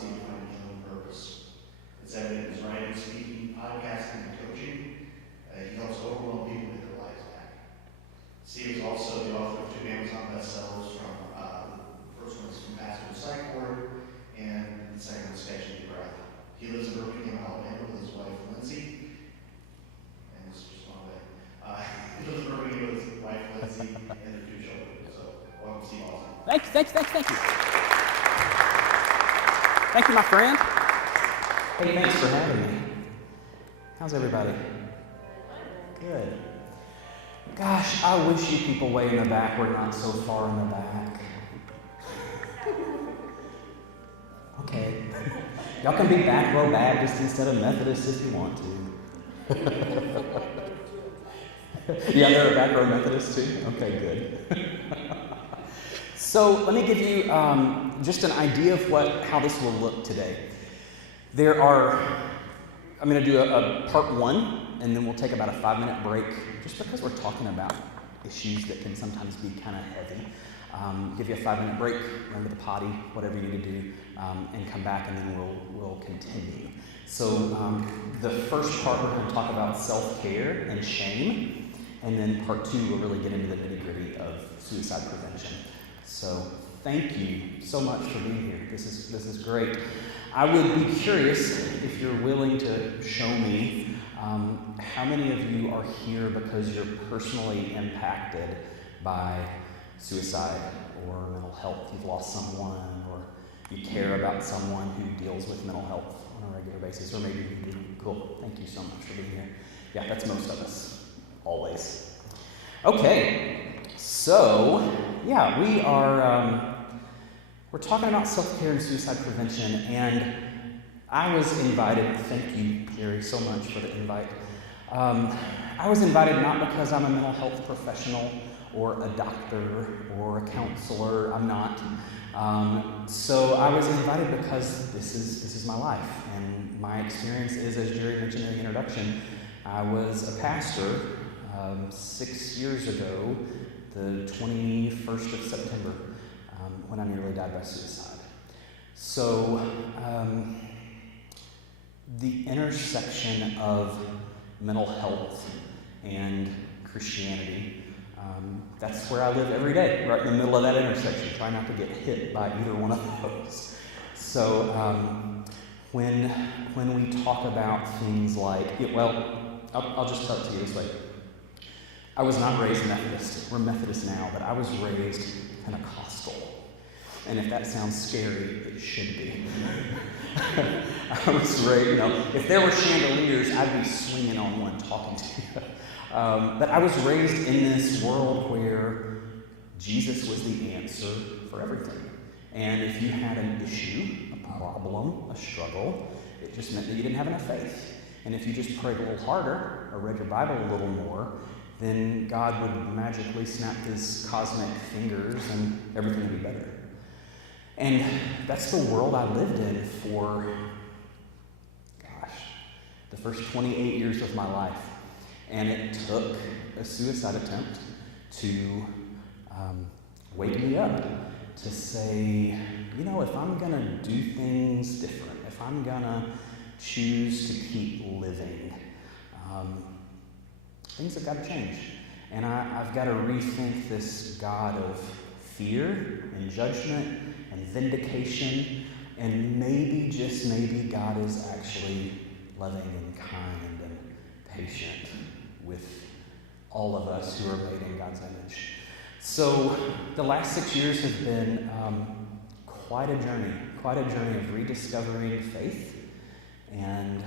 velocity of finding his own purpose. It's evident in his writing, speaking, podcasting, and coaching. He helps overwhelmed people get their lives back. Steve is also the author of 2 Amazon bestsellers. The first one is From Pastor to Psych Ward, and the second is Sketching Your Breath. He lives in Birmingham, Alabama with his wife, Lindsay. And this is just one way. He lives in Birmingham with his wife, Lindsay, and their 2 children. So, welcome, Steve Austin. Thank you. Thank you, my friend. Hey, thanks for having me. How's everybody? Good. Gosh, I wish you people way in the back were not so far in the back. Okay. Y'all can be back row Baptist instead of Methodist if you want to. Yeah, they're a back row Methodist too? Okay, good. So let me give you just an idea of how this will look today. I'm going to do a part 1, and then we'll take about a 5-minute break, just because we're talking about issues that can sometimes be kind of heavy. Give you a 5-minute break, run to the potty, whatever you need to do, and come back, and then we'll continue. So the first part, we're going to talk about self-care and shame, and then part 2, we'll really get into the nitty-gritty of suicide prevention. So thank you so much for being here. This is great. I would be curious if you're willing to show me how many of you are here because you're personally impacted by suicide or mental health. You've lost someone, or you care about someone who deals with mental health on a regular basis, or maybe you do. Cool. Thank you so much for being here. Yeah, that's most of us. Always. Okay. So, yeah, we're talking about self-care and suicide prevention, and I was invited. Thank you, Gary, so much for the invite. I was invited not because I'm a mental health professional or a doctor or a counselor. I'm not. So I was invited because this is my life, and my experience is, as Jerry mentioned in the introduction, I was a pastor 6 years ago, the 21st of September, when I nearly died by suicide. So the intersection of mental health and Christianity, that's where I live every day, right in the middle of that intersection. Try not to get hit by either one of those. So when we talk about things like, I'll just tell it to you this way. I was not raised Methodist. We're Methodist now, but I was raised Pentecostal. And if that sounds scary, it should be. I was raised, if there were chandeliers, I'd be swinging on one talking to you. But I was raised in this world where Jesus was the answer for everything. And if you had an issue, a problem, a struggle, it just meant that you didn't have enough faith. And if you just prayed a little harder or read your Bible a little more, then God would magically snap his cosmic fingers and everything would be better. And that's the world I lived in for, the first 28 years of my life. And it took a suicide attempt to wake me up, to say, if I'm going to do things different, if I'm going to choose to keep living, things have got to change. And I've got to rethink this God of fear and judgment and vindication, and maybe, just maybe, God is actually loving and kind and patient with all of us who are made in God's image. So the last 6 years have been quite a journey of rediscovering faith and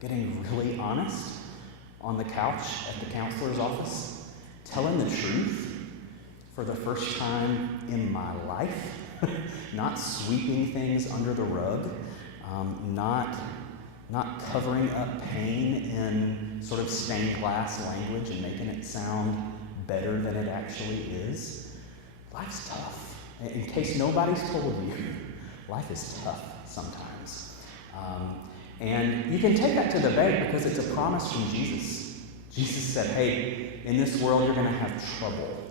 getting really honest on the couch at the counselor's office, telling the truth for the first time in my life, not sweeping things under the rug, not covering up pain in sort of stained glass language and making it sound better than it actually is. Life's tough. In case nobody's told you, life is tough sometimes. And you can take that to the bank because it's a promise from Jesus. Jesus said, hey, in this world you're going to have trouble.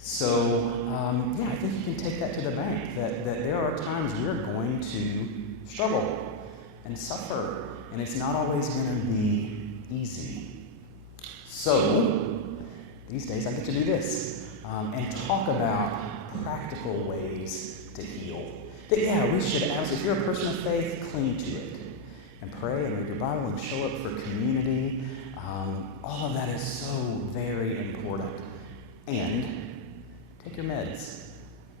So, I think you can take that to the bank, that there are times we're going to struggle and suffer, and it's not always going to be easy. So, these days I get to do this and talk about practical ways to heal. That, yeah, we should absolutely, if you're a person of faith, cling to it and pray and read your Bible and show up for community. All of that is so very important. And take your meds.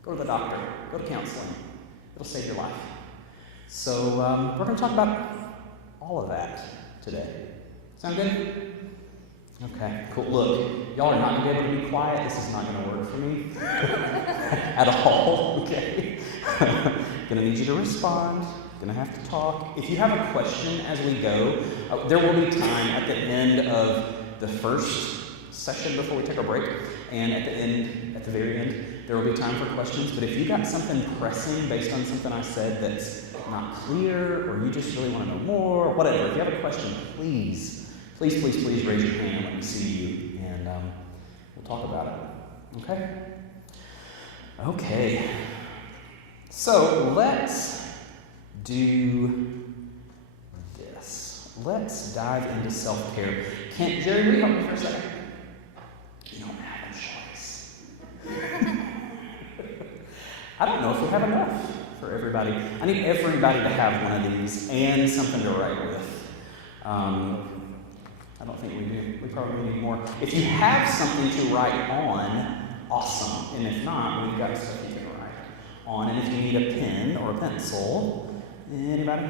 Go to the doctor. Go to counseling. It'll save your life. So we're going to talk about all of that today. Sound good? Okay, cool. Look, y'all are not going to be able to be quiet. This is not going to work for me at all, okay? Going to need you to respond. Going to have to talk. If you have a question as we go, there will be time at the end of the first session before we take our break, and at the very end, there will be time for questions. But if you got something pressing based on something I said that's not clear, or you just really want to know more, whatever, if you have a question, please raise your hand when we see you, and we'll talk about it. Okay? Okay. So let's do this. Let's dive into self-care. Jerry, will you help me for a second? You don't have a choice. I don't know if we have enough for everybody. I need everybody to have one of these and something to write with. I don't think we do. We probably need more. If you have something to write on, awesome. And if not, we've got stuff you can write on. And if you need a pen or a pencil, anybody?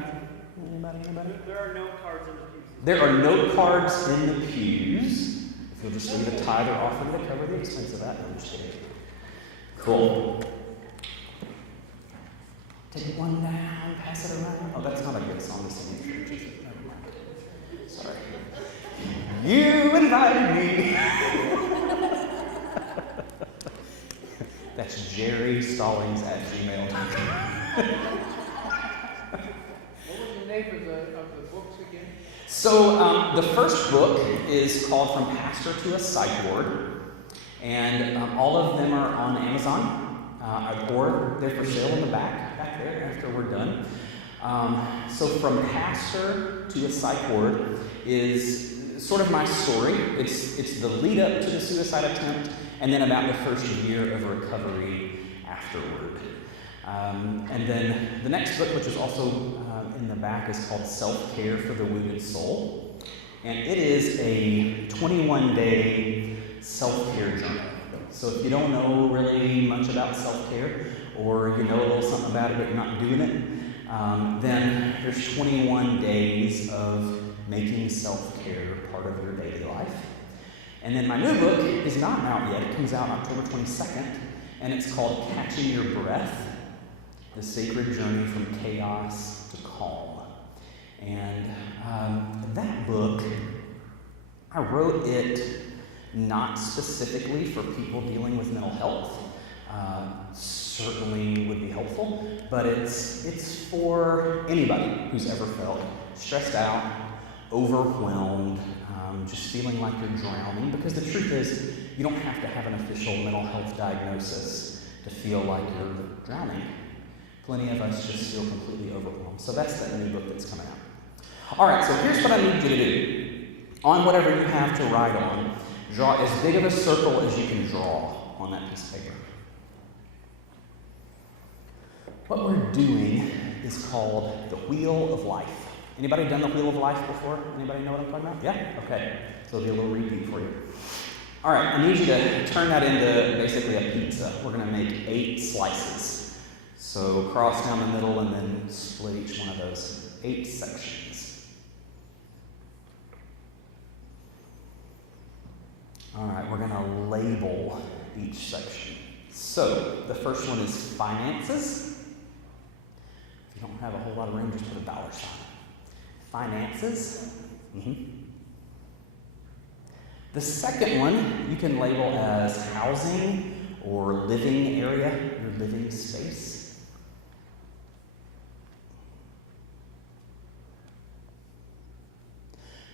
There are note cards in the pews. There are note cards in the pews. If you'll just leave a tithe or offering to cover the expense of that. No, I'm just kidding. Cool. Take one down, pass it around. Oh, that's not a good song to sing in church, is it? Never mind. Sorry. You invited me. That's Jerry Stallings at gmail.com. What was the name of the books again? So the first book is called From Pastor to a Psych Ward, and all of them are on Amazon, or they're for sale in the back there after we're done. So From Pastor to a Psych Ward is sort of my story. It's the lead up to the suicide attempt, and then about the first year of recovery afterward. And then the next book, which is also in the back, is called Self-Care for the Wounded Soul. And it is a 21-day self-care journal. So if you don't know really much about self-care, or you know a little something about it but you're not doing it, then there's 21 days of making self-care part of your daily life. And then my new book is not out yet. It comes out October 22nd, and it's called Catching Your Breath, The Sacred Journey from Chaos to Calm. And that book, I wrote it not specifically for people dealing with mental health. Certainly would be helpful, but it's for anybody who's ever felt stressed out, overwhelmed, just feeling like you're drowning, because the truth is, you don't have to have an official mental health diagnosis to feel like you're drowning. Plenty of us just feel completely overwhelmed. So that's that new book that's coming out. All right, so here's what I need you to do. On whatever you have to write on, draw as big of a circle as you can draw on that piece of paper. What we're doing is called the Wheel of Life. Anybody done the Wheel of Life before? Anybody know what I'm talking about? Yeah? Okay. So it'll be a little repeat for you. All right, I need you to turn that into basically a pizza. We're going to make 8 slices. So cross down the middle and then split each one of those. 8 sections. All right, we're going to label each section. So the first one is finances. If you don't have a whole lot of room, just put a dollar sign. Finances. The second one you can label as housing or living area, your living space.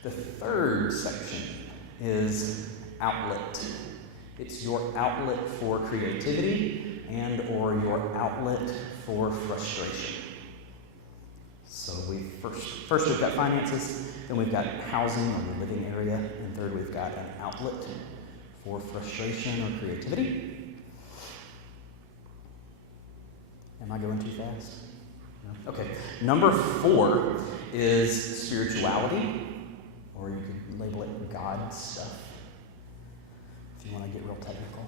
The third section is outlet. It's your outlet for creativity and or your outlet for frustration. First we've got finances, then we've got housing or the living area, and third we've got an outlet for frustration or creativity. Am I going too fast? No? Okay. Number 4 is spirituality, or you could label it God stuff, if you want to get real technical.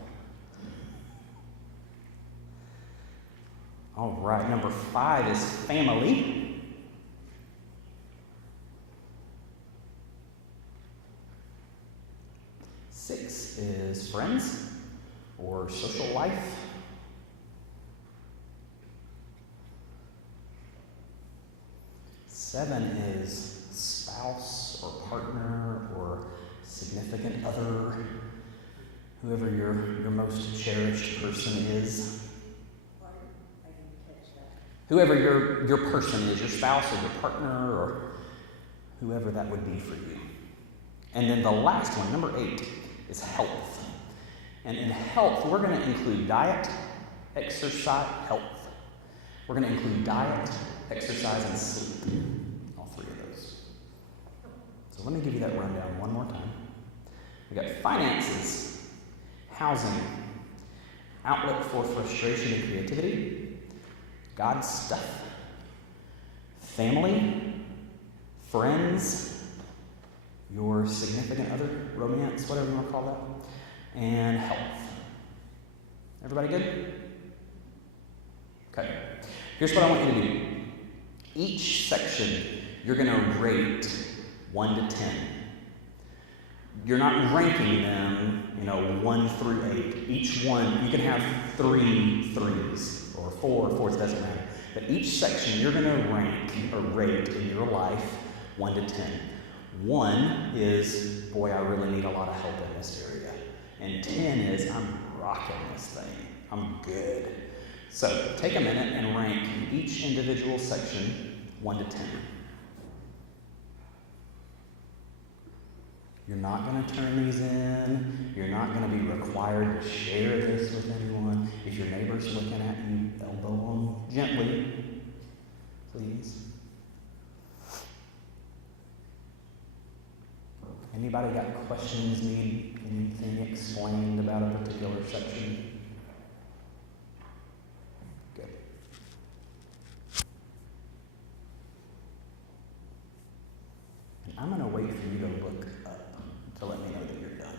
All right, number 5 is family. 6 is friends or social life. 7 is spouse or partner or significant other, whoever your most cherished person is. Whoever your person is, your spouse or your partner or whoever that would be for you. And then the last one, number 8, is health. And in health, we're going to include diet, exercise, health. We're going to include diet, exercise, and sleep. All 3 of those. So let me give you that rundown one more time. We got finances, housing, outlet for frustration and creativity, God stuff, family, friends, your significant other, romance, whatever you want to call that, and health. Everybody good? Okay. Here's what I want you to do. Each section, you're going to rate 1 to 10. You're not ranking them, 1 through 8. Each one, you can have 3 threes, or 4 fours, doesn't matter. But each section, you're going to rank or rate in your life 1 to 10. 1 is, boy, I really need a lot of help in this area. And 10 is, I'm rocking this thing. I'm good. So take a minute and rank each individual section 1 to 10. You're not going to turn these in. You're not going to be required to share this with anyone. If your neighbor's looking at you, elbow them gently, please. Anybody got questions, need anything explained about a particular section? Good. And I'm going to wait for you to look up to let me know that you're done.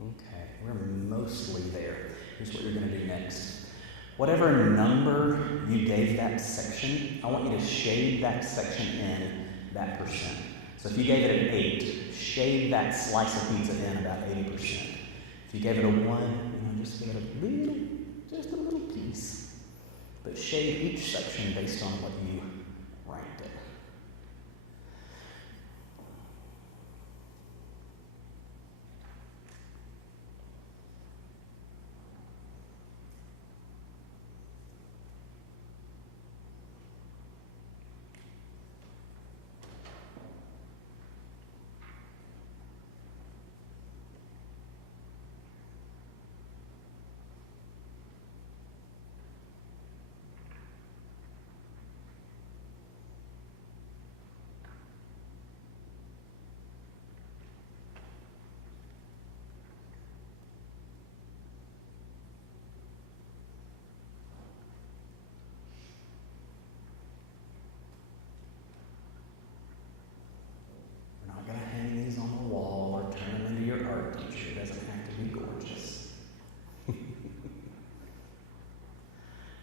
Okay, we're mostly there. Here's what you're going to do next. Whatever number you gave that section, I want you to shade that section in that percent. So if you gave it an 8, shade that slice of pizza in about 80%. If you gave it a 1, just give it just a little piece. But shade each section based on what you ranked it.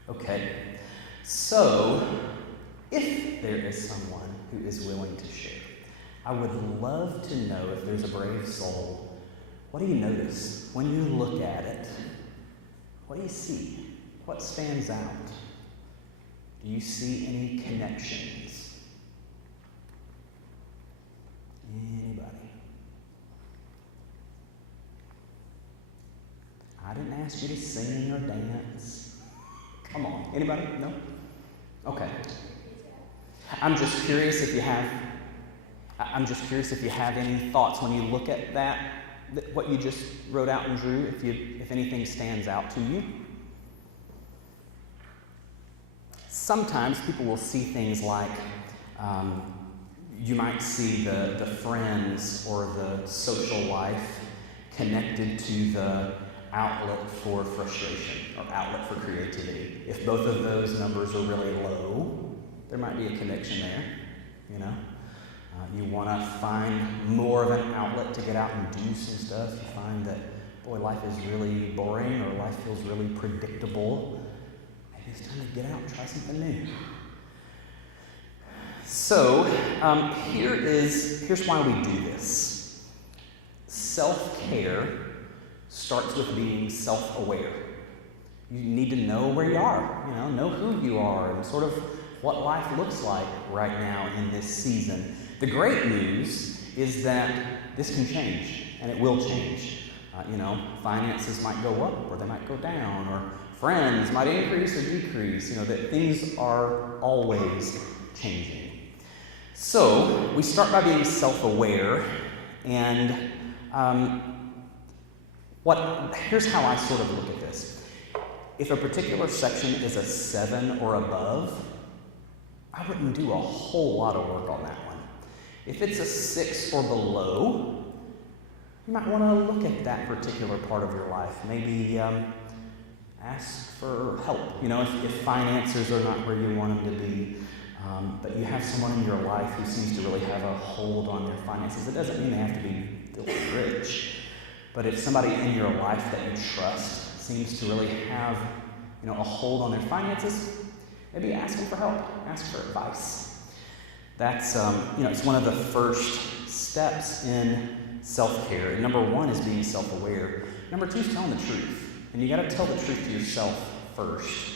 Okay, so if there is someone who is willing to share, I would love to know if there's a brave soul. What do you notice when you look at it? What do you see? What stands out? Do you see any connections? Anybody? ask you to sing or dance? Come on. Anybody? No? Okay. I'm just curious if you have any thoughts when you look at that what you just wrote out and drew, if anything stands out to you. Sometimes people will see things like you might see the friends or the social life connected to the outlet for frustration or outlet for creativity. If both of those numbers are really low, there might be a connection there, you know. You want to find more of an outlet to get out and do some stuff. You find that, boy, life is really boring or life feels really predictable. Maybe it's time to get out and try something new. So, here's why we do this. Self-care starts with being self-aware. You need to know where you are, know who you are and sort of what life looks like right now in this season. The great news is that this can change, and it will change. Finances might go up, or they might go down, or friends might increase or decrease. That things are always changing. So we start by being self-aware, and here's how I sort of look at this. If a particular section is a 7 or above, I wouldn't do a whole lot of work on that one. If it's a 6 or below, you might want to look at that particular part of your life. Maybe ask for help. If finances are not where you want them to be, but you have someone in your life who seems to really have a hold on their finances. It doesn't mean they have to be filthy rich. But if somebody in your life that you trust seems to really have, a hold on their finances, maybe ask them for help. Ask for advice. That's, it's one of the first steps in self-care. And number 1 is being self-aware. Number 2 is telling the truth. And you got to tell the truth to yourself first.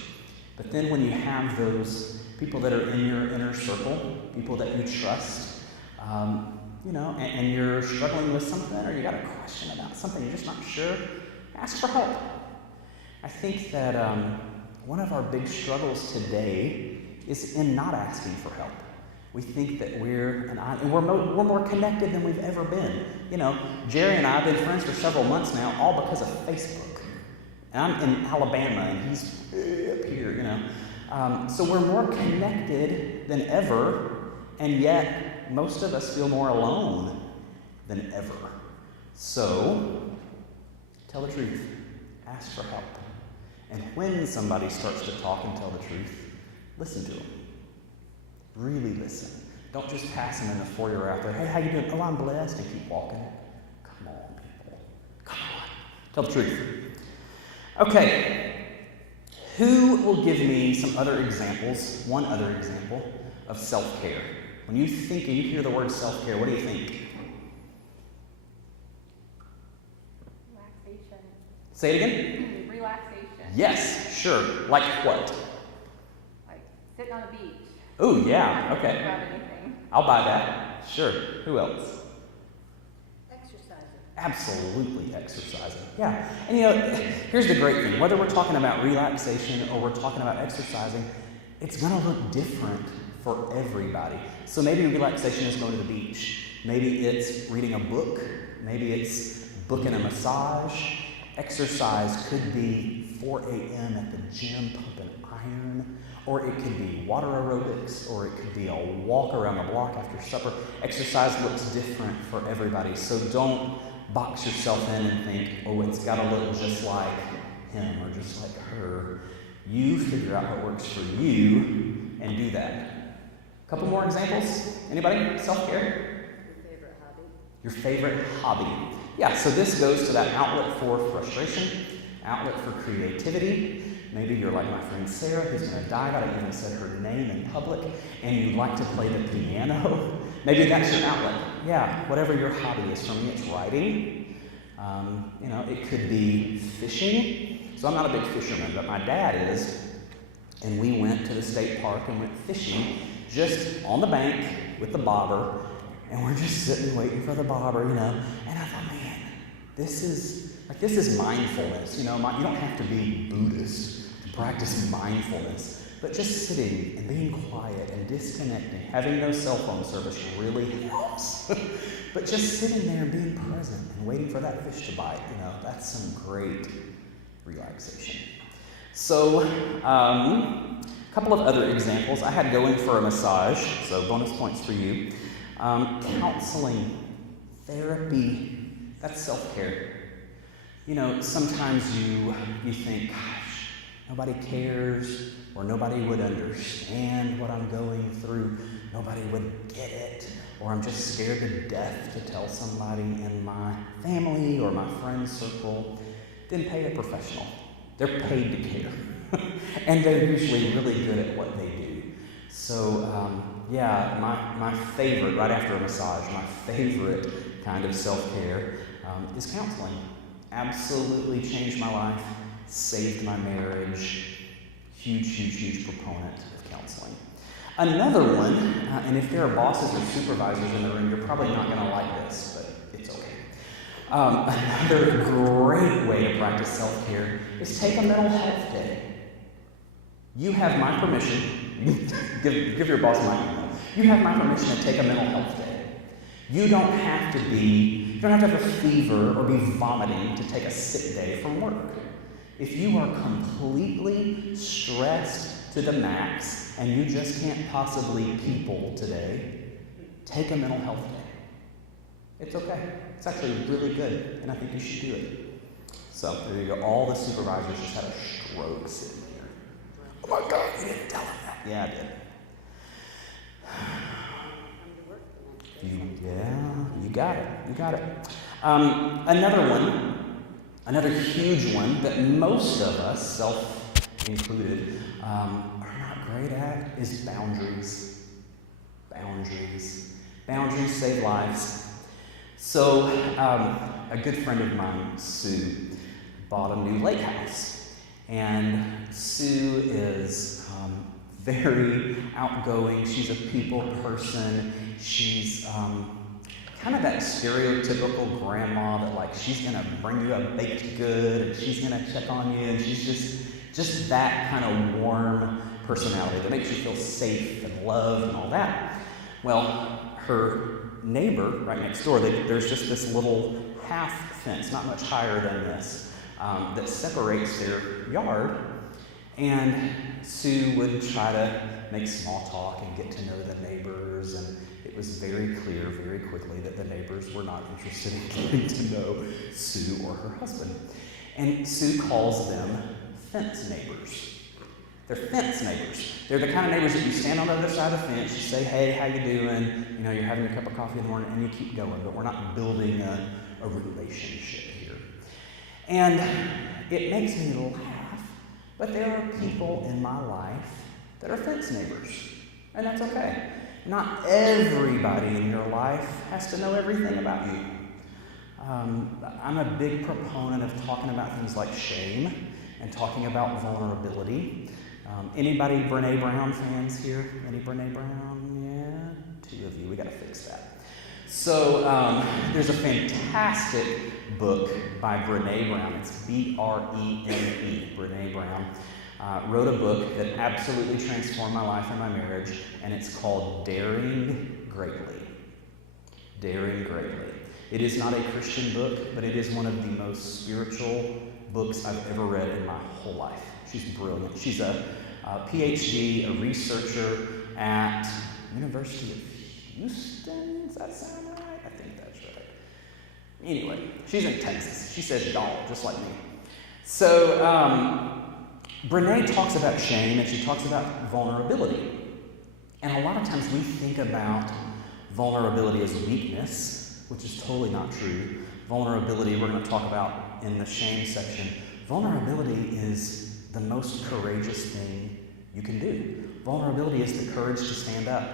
But then when you have those people that are in your inner circle, people that you trust, and you're struggling with something, or you got a question about something, you're just not sure, ask for help. I think that one of our big struggles today is in not asking for help. We think that we're more connected than we've ever been. Jerry and I have been friends for several months now, all because of Facebook. And I'm in Alabama, and he's up here, So we're more connected than ever, and yet most of us feel more alone than ever. So, tell the truth. Ask for help. And when somebody starts to talk and tell the truth, listen to them. Really listen. Don't just pass them in the foyer out there. Hey, how you doing? Oh, I'm blessed. And keep walking. Come on, people. Come on. Tell the truth. Okay. Who will give me some other examples, one other example, of self-care? When you think and you hear the word self-care, what do you think? Relaxation. Say it again? Relaxation. Yes, sure. Like what? Like sitting on the beach. Oh, yeah. Not Okay. thinking about anything. I'll buy that. Sure. Who else? Exercising. Absolutely exercising. Yeah. And here's the great thing. Whether we're talking about relaxation or we're talking about exercising, it's going to look different for everybody. So maybe relaxation is going to the beach. Maybe it's reading a book. Maybe it's booking a massage. Exercise could be 4 a.m. at the gym pumping iron. Or it could be water aerobics, or it could be a walk around the block after supper. Exercise looks different for everybody. So don't box yourself in and think, oh, it's got to look just like him or just like her. You figure out what works for you and do that. A couple more examples? Anybody? Self-care? Your favorite hobby? Your favorite hobby. Yeah, so this goes to that outlet for frustration, outlet for creativity. Maybe you're like my friend Sarah, who's going to die, but I even said her name in public, and you like to play the piano. Maybe that's your outlet. Yeah, whatever your hobby is. For me, it's writing. It could be fishing. So I'm not a big fisherman, but my dad is. And we went to the state park and went fishing just on the bank with the bobber. And we're just sitting waiting for the bobber, And I thought, man, This is mindfulness. You don't have to be Buddhist to practice mindfulness, but just sitting and being quiet and disconnecting, having no cell phone service really helps. But just sitting there and being present and waiting for that fish to bite, that's some great relaxation. So, a couple of other examples. I had going for a massage, so bonus points for you. Counseling, therapy, that's self-care. Sometimes you think, gosh, nobody cares, or nobody would understand what I'm going through, nobody would get it, or I'm just scared to death to tell somebody in my family or my friend circle. Then pay a professional. They're paid to care. And they're usually really good at what they do. So, my favorite, right after a massage, my favorite kind of self-care is counseling. Absolutely changed my life, saved my marriage. Huge proponent of counseling. Another one, and if there are bosses or supervisors in the room, you're probably not going to like this, but it's okay. Another great way to practice self-care is take a mental health day. You have my permission. give your boss my email. You have my permission to take a mental health day. You don't have to have a fever or be vomiting to take a sick day from work. If you are completely stressed to the max and you just can't possibly people today, take a mental health day. It's okay. It's actually really good, and I think you should do it. So there you go. All the supervisors just had a stroke sitting here. Oh my God, you didn't tell them that. Yeah, I did. You got it. Another huge one that most of us, self included, are not great at is boundaries. Boundaries save lives. So, a good friend of mine, Sue, bought a new lake house. And Sue is very outgoing. She's a people person. She's kind of that stereotypical grandma that she's gonna bring you a baked good and she's gonna check on you, and she's just that kind of warm personality that makes you feel safe and loved and all that. Well, her neighbor right next door, there's just this little half fence, not much higher than this, that separates their yard. And Sue would try to make small talk and get to know the neighbors, and it was very clear very quickly that the neighbors were not interested in getting to know Sue or her husband. And Sue calls them fence neighbors. They're fence neighbors. They're the kind of neighbors that you stand on the other side of the fence, you say, hey, how you doing? You're having a cup of coffee in the morning, and you keep going, but we're not building a relationship here. And it makes me laugh, but there are people in my life that are fence neighbors, and that's okay. Not everybody in your life has to know everything about you. I'm a big proponent of talking about things like shame and talking about vulnerability. Anybody Brene Brown fans here? Any Brene Brown? Yeah, 2 of you. We got to fix that. So there's a fantastic book by Brene Brown. It's Brene. Brene Brown wrote a book that absolutely transformed my life and my marriage, and it's called Daring Greatly. Daring Greatly. It is not a Christian book, but it is one of the most spiritual books I've ever read in my whole life. She's brilliant. She's a PhD, a researcher at University of Houston. Does that sound right? I think that's right. Anyway, she's in Texas. She says y'all, just like me. So, Brene talks about shame, and she talks about vulnerability. And a lot of times we think about vulnerability as weakness, which is totally not true. Vulnerability, we're going to talk about in the shame section. Vulnerability is the most courageous thing you can do. Vulnerability is the courage to stand up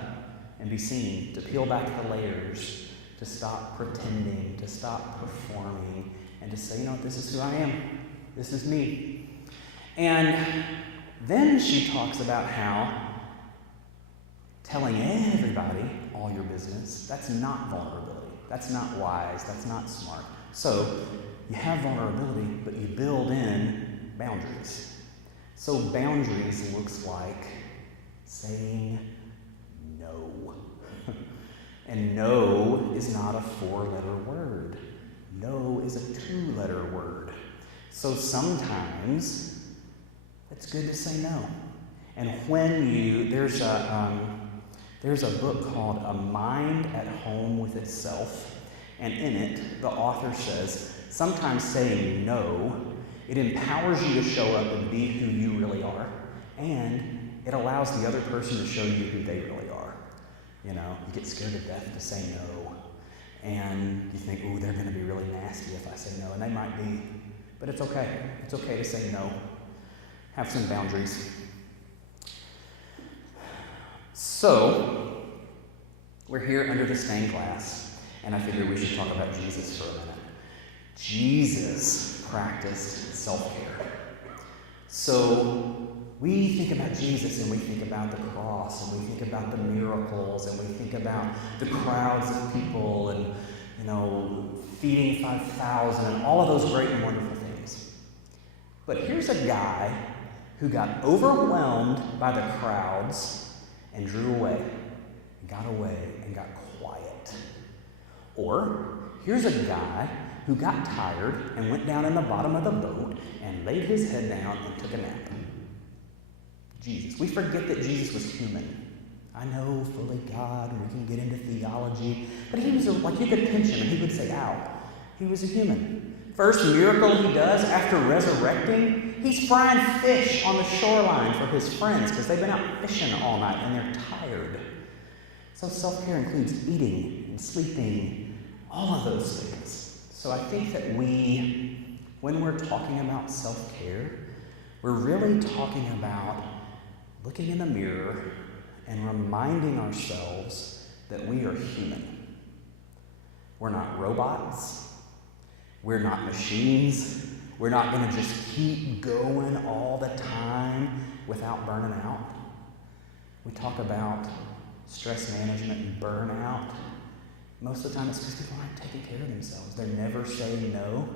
and be seen, to peel back the layers, to stop pretending, to stop performing, and to say, this is who I am. This is me. And then she talks about how telling everybody all your business, that's not vulnerability. That's not wise. That's not smart. So you have vulnerability, but you build in boundaries. So boundaries looks like saying no. And no is not a 4-letter word. No is a 2-letter word. So sometimes it's good to say no. And when there's a book called A Mind at Home with Itself, and in it, the author says, sometimes saying no, it empowers you to show up and be who you really are, and it allows the other person to show you who they really are. You get scared to death to say no, and you think, ooh, they're going to be really nasty if I say no, and they might be, but it's okay. It's okay to say no. Have some boundaries. So, we're here under the stained glass, and I figured we should talk about Jesus for a minute. Jesus practiced self-care. So, we think about Jesus and we think about the cross and we think about the miracles and we think about the crowds of people and, feeding 5,000 and all of those great and wonderful things. But here's a guy who got overwhelmed by the crowds and drew away, got quiet. Or here's a guy who got tired and went down in the bottom of the boat and laid his head down and took a nap. Jesus. We forget that Jesus was human. I know, fully God, and we can get into theology, but he was like you could pinch him and he would say, ow. He was a human. First miracle he does after resurrecting, he's frying fish on the shoreline for his friends because they've been out fishing all night and they're tired. So self-care includes eating and sleeping, all of those things. So I think that when we're talking about self-care, we're really talking about looking in the mirror and reminding ourselves that we are human. We're not robots. We're not machines. We're not going to just keep going all the time without burning out. We talk about stress management and burnout. Most of the time it's because people aren't taking care of themselves. They're never saying no.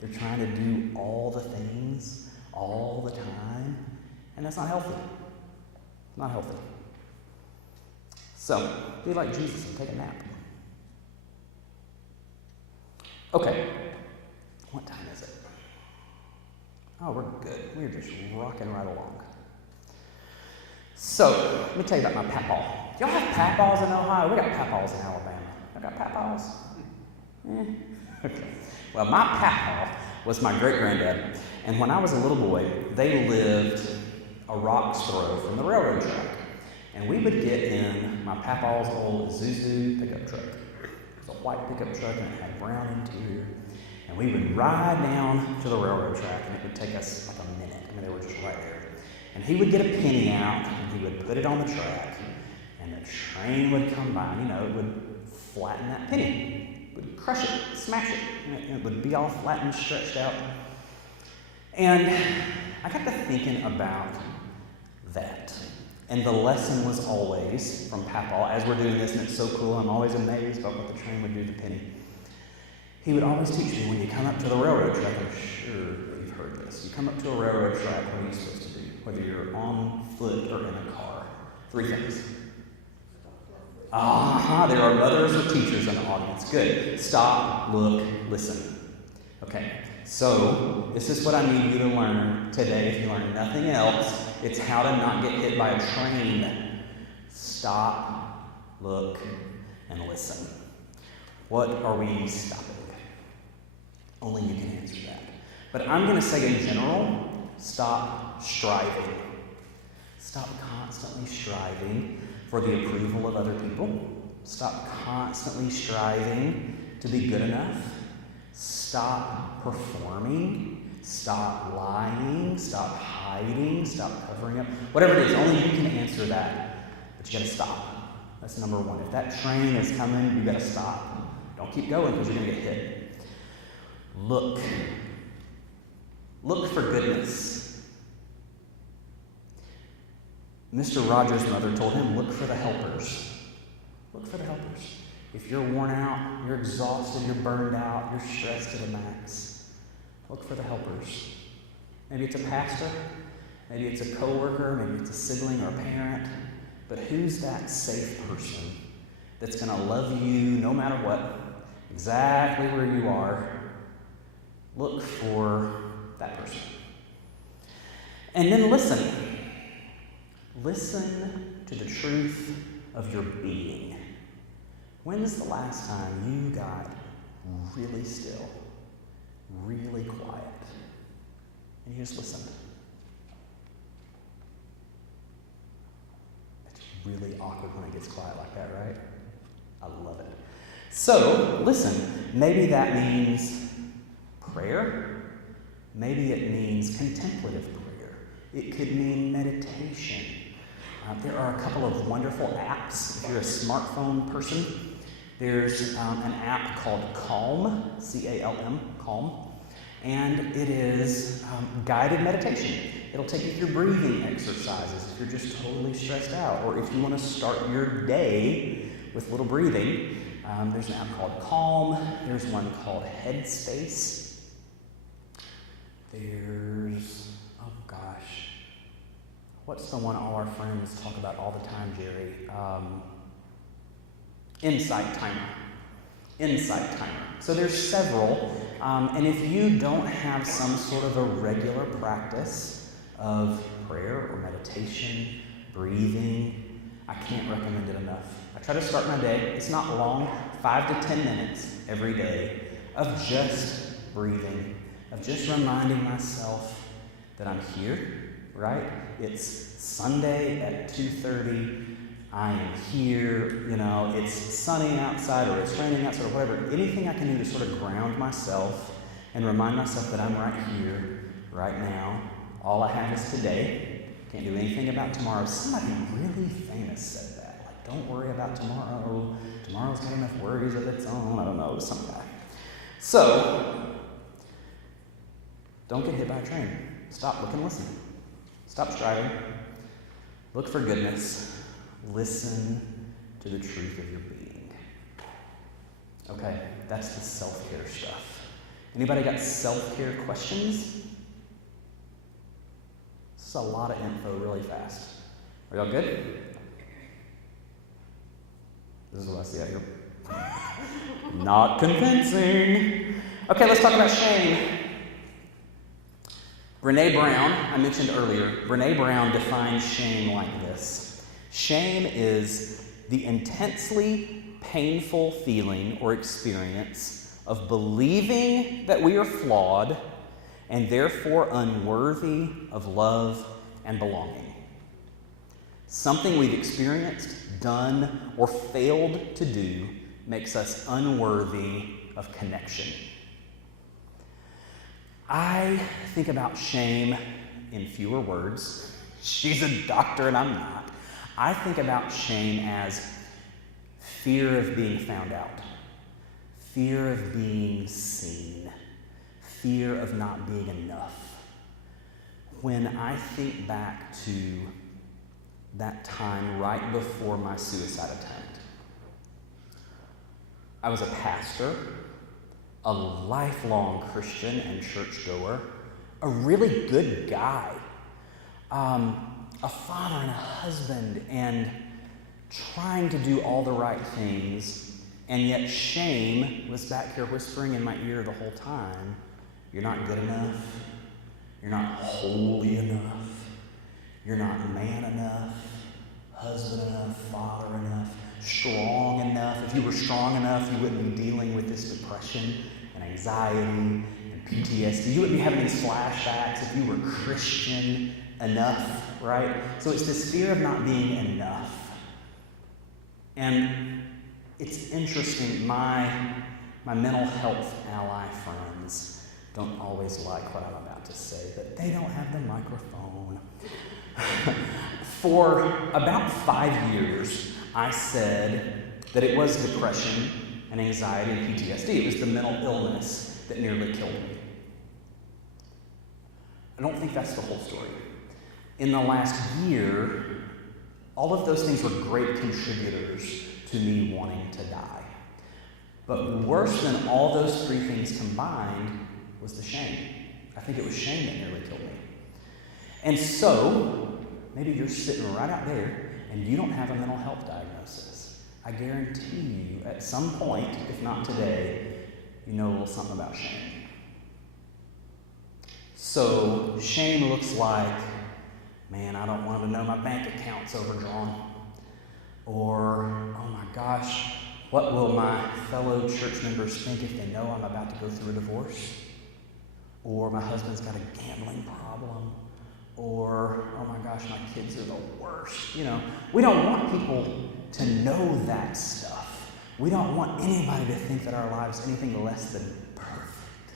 They're trying to do all the things all the time. And that's not healthy. Not healthy. So, be like Jesus and take a nap. Okay. What time is it? Oh, we're good. We're just rocking right along. So, let me tell you about my papaw. Do y'all have papaws in Ohio? We got papaws in Alabama. I got papaws? Okay. Well, my papaw was my great-granddad. And when I was a little boy, they lived a rock's throw from the railroad track. And we would get in my papaw's old Isuzu pickup truck. It was a white pickup truck and it had brown interior. And we would ride down to the railroad track and it would take us like a minute. I mean, they were just right there. And he would get a penny out and he would put it on the track and the train would come by and, it would flatten that penny. It would crush it, smash it. And it would be all flat and stretched out. And I got to thinking about that. And the lesson was always from Papaw, as we're doing this, and it's so cool, I'm always amazed about what the train would do to Penny. He would always teach me, when you come up to the railroad track, I'm sure that you've heard this, you come up to a railroad track, what are you supposed to do? Whether you're on foot or in a car. 3 things. There are mothers or teachers in the audience. Good. Stop, look, listen. Okay. So, this is what I need you to learn today. If you learn nothing else, it's how to not get hit by a train. Stop, look, and listen. What are we stopping? Only you can answer that. But I'm going to say in general, stop striving. Stop constantly striving for the approval of other people. Stop constantly striving to be good enough. Stop performing, stop lying, stop hiding, stop covering up. Whatever it is, only you can answer that. But you gotta stop. That's number 1. If that train is coming, you gotta stop. Don't keep going because you're gonna get hit. Look. Look for goodness. Mr. Rogers' mother told him, look for the helpers. Look for the helpers. If you're worn out, you're exhausted, you're burned out, you're stressed to the max, Look for the helpers. Maybe it's a pastor, maybe it's a coworker, maybe it's a sibling or a parent, but who's that safe person that's going to love you no matter what, exactly where you are? Look for that person. And then listen. Listen to the truth of your being. When's the last time you got really still, really quiet, and you just listened? It's really awkward when it gets quiet like that, right? I love it. So, listen, maybe that means prayer. Maybe it means contemplative prayer. It could mean meditation. There are a couple of wonderful apps. If you're a smartphone person, there's an app called Calm, C-A-L-M, Calm, and it is guided meditation. It'll take you through breathing exercises if you're just totally stressed out, or if you want to start your day with little breathing. There's an app called Calm. There's one called Headspace. There's, oh gosh, what's the one all our friends talk about all the time, Jerry? Insight Timer. Insight Timer. So there's several, and if you don't have some sort of a regular practice of prayer or meditation, breathing, I can't recommend it enough. I try to start my day, it's not long, 5 to 10 minutes every day of just breathing, of just reminding myself that I'm here, right? It's Sunday at 2:30. I am here, it's sunny outside or it's raining outside or whatever. Anything I can do to sort of ground myself and remind myself that I'm right here, right now. All I have is today. Can't do anything about tomorrow. Somebody really famous said that. Like, don't worry about tomorrow. Tomorrow's got enough worries of its own. I don't know, some guy. So, don't get hit by a train. Stop, look, and listen. Stop striving. Look for goodness. Listen to the truth of your being. Okay, that's the self-care stuff. Anybody got self-care questions? This is a lot of info really fast. Are y'all good? This is what I see out here. Not convincing. Okay, let's talk about shame. Brene Brown, I mentioned earlier, Brene Brown defines shame like this. Shame is the intensely painful feeling or experience of believing that we are flawed and therefore unworthy of love and belonging. Something we've experienced, done, or failed to do makes us unworthy of connection. I think about shame in fewer words. She's a doctor and I'm not. I think about shame as fear of being found out, fear of being seen, fear of not being enough. When I think back to that time right before my suicide attempt, I was a pastor, a lifelong Christian and churchgoer, a really good guy, a father and a husband, and trying to do all the right things, and yet shame was back here whispering in my ear the whole time. You're not good enough. You're not holy enough. You're not man enough, husband enough, father enough, strong enough. If you were strong enough, you wouldn't be dealing with this depression and anxiety and PTSD. You wouldn't be having these flashbacks if you were Christian enough, right? So it's this fear of not being enough. And it's interesting, my mental health ally friends don't always like what I'm about to say, but they don't have the microphone. For about 5 years, I said that it was depression and anxiety and PTSD. It was the mental illness that nearly killed me. I don't think that's the whole story. In the last year, all of those things were great contributors to me wanting to die. But worse than all those three things combined was the shame. I think it was shame that nearly killed me. And so, maybe you're sitting right out there and you don't have a mental health diagnosis. I guarantee you, at some point, if not today, you know a little something about shame. So, shame looks like, man, I don't want them to know my bank account's overdrawn. Or, oh my gosh, what will my fellow church members think if they know I'm about to go through a divorce? Or my husband's got a gambling problem. Or, oh my gosh, my kids are the worst. You know, we don't want people to know that stuff. We don't want anybody to think that our lives are anything less than perfect.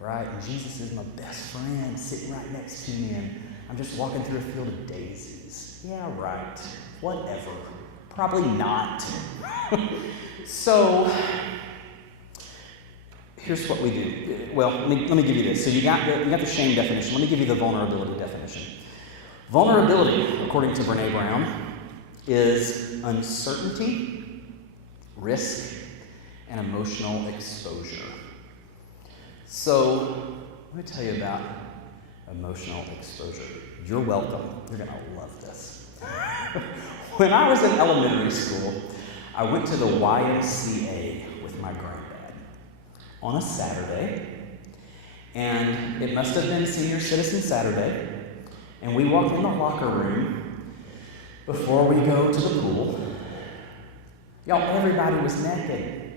Right? And Jesus is my best friend sitting right next to me, and I'm just walking through a field of daisies. Yeah, right. Whatever. Probably not. So, here's what we do. Well, let me give you this. So you got the shame definition. Let me give you the vulnerability definition. Vulnerability, according to Bryan Brown, is uncertainty, risk, and emotional exposure. So, let me tell you about emotional exposure. You're welcome. You're going to love this. When I was in elementary school, I went to the YMCA with my granddad on a Saturday, and it must have been Senior Citizen Saturday, and we walked in the locker room before we go to the pool. Y'all, everybody was naked.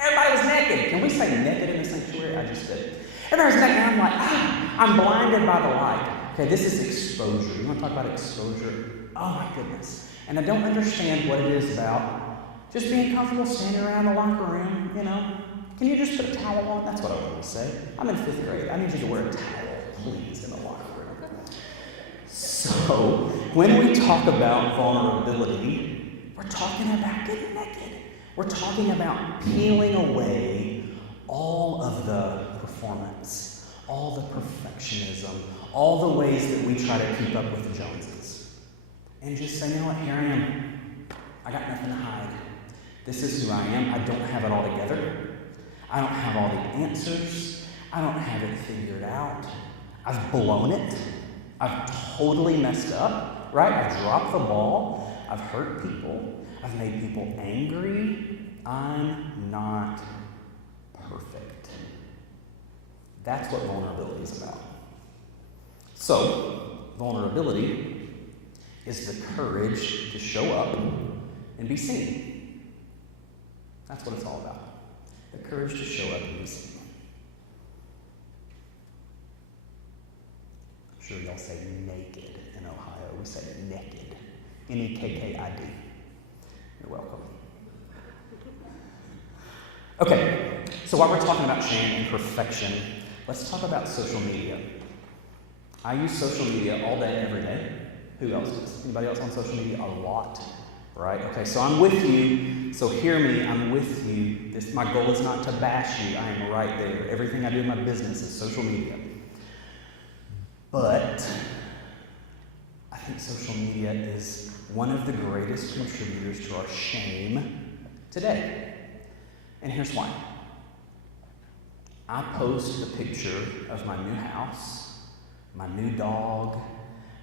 Everybody was naked. Can we say naked in the sanctuary? I just did. Everybody was naked, and I'm like, I'm blinded by the light. Okay, this is exposure. You want to talk about exposure? Oh my goodness. And I don't understand what it is about just being comfortable standing around the locker room, you know. Can you just put a towel on? That's what I wanted to say. I'm in 5th grade. I need you to wear a towel, please, in the locker room. So, when we talk about vulnerability, we're talking about getting naked. We're talking about peeling away all of the performance, all the perfectionism, all the ways that we try to keep up with the Joneses. And just say, you know what, here I am. I got nothing to hide. This is who I am. I don't have it all together. I don't have all the answers. I don't have it figured out. I've blown it. I've totally messed up, right? I've dropped the ball. I've hurt people. I've made people angry. I'm not perfect. That's what vulnerability is about. So, vulnerability is the courage to show up and be seen. That's what it's all about. The courage to show up and be seen. I'm sure y'all say naked in Ohio. We say naked. N-E-K-K-I-D. You're welcome. Okay, so while we're talking about shame and perfection, let's talk about social media. I use social media all day, every day. Who else does? Anybody else on social media? A lot, right? Okay, so I'm with you. So hear me, I'm with you. My goal is not to bash you. I am right there. Everything I do in my business is social media. But I think social media is one of the greatest contributors to our shame today. And here's why. I post the picture of my new house, my new dog,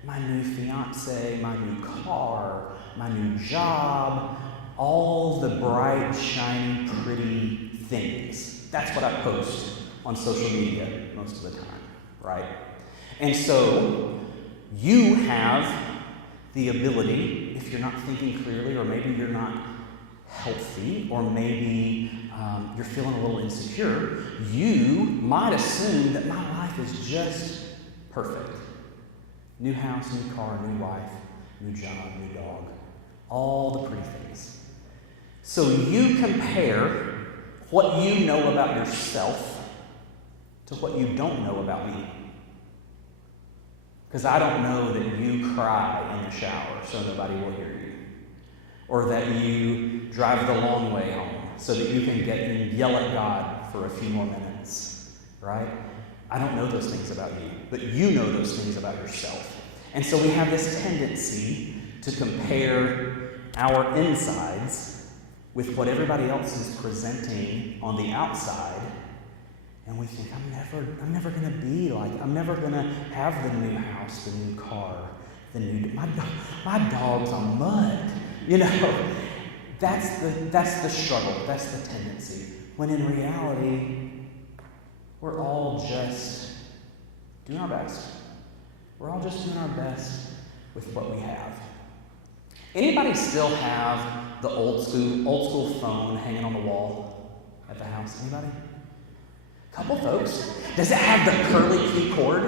my new fiance, my new car, my new job, all the bright, shiny, pretty things. That's what I post on social media most of the time, right? And so you have the ability, if you're not thinking clearly, or maybe you're not healthy, or maybe you're feeling a little insecure, you might assume that my life is just perfect. New house, new car, new wife, new job, new dog, all the pretty things. So you compare what you know about yourself to what you don't know about me. Because I don't know that you cry in the shower so nobody will hear you. Or that you drive the long way home so that you can get and yell at God for a few more minutes, right? I don't know those things about you, but you know those things about yourself. And so we have this tendency to compare our insides with what everybody else is presenting on the outside, And we think, I'm never going to be like, I'm never going to have the new house, the new car, my dog's on mud. That's the struggle, that's the tendency. When in reality, we're all just doing our best. We're all just doing our best with what we have. Anybody still have the old school phone hanging on the wall at the house? Anybody? Couple folks. Does it have the curly key cord?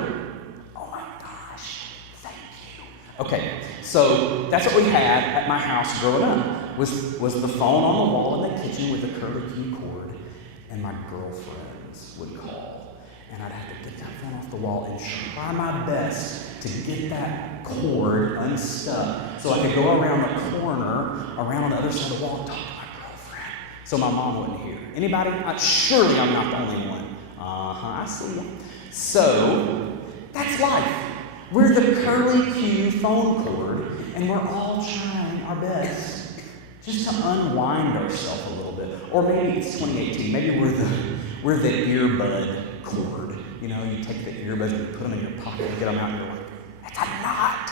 Oh my gosh, thank you. Okay, so that's what we had at my house growing up, was the phone on the wall in the kitchen with the curly key cord, and my girlfriends would call, and I'd have to get that phone off the wall and try my best to get that cord unstuck so I could go around the corner, around on the other side of the wall and talk to my girlfriend so my mom wouldn't hear. Anybody? Surely I'm not the only one. I see you. So, that's life. We're the curly Q phone cord, and we're all trying our best just to unwind ourselves a little bit. Or maybe it's 2018. Maybe we're the earbud cord. You take the earbuds and you put them in your pocket and get them out, and you're like, that's a knot.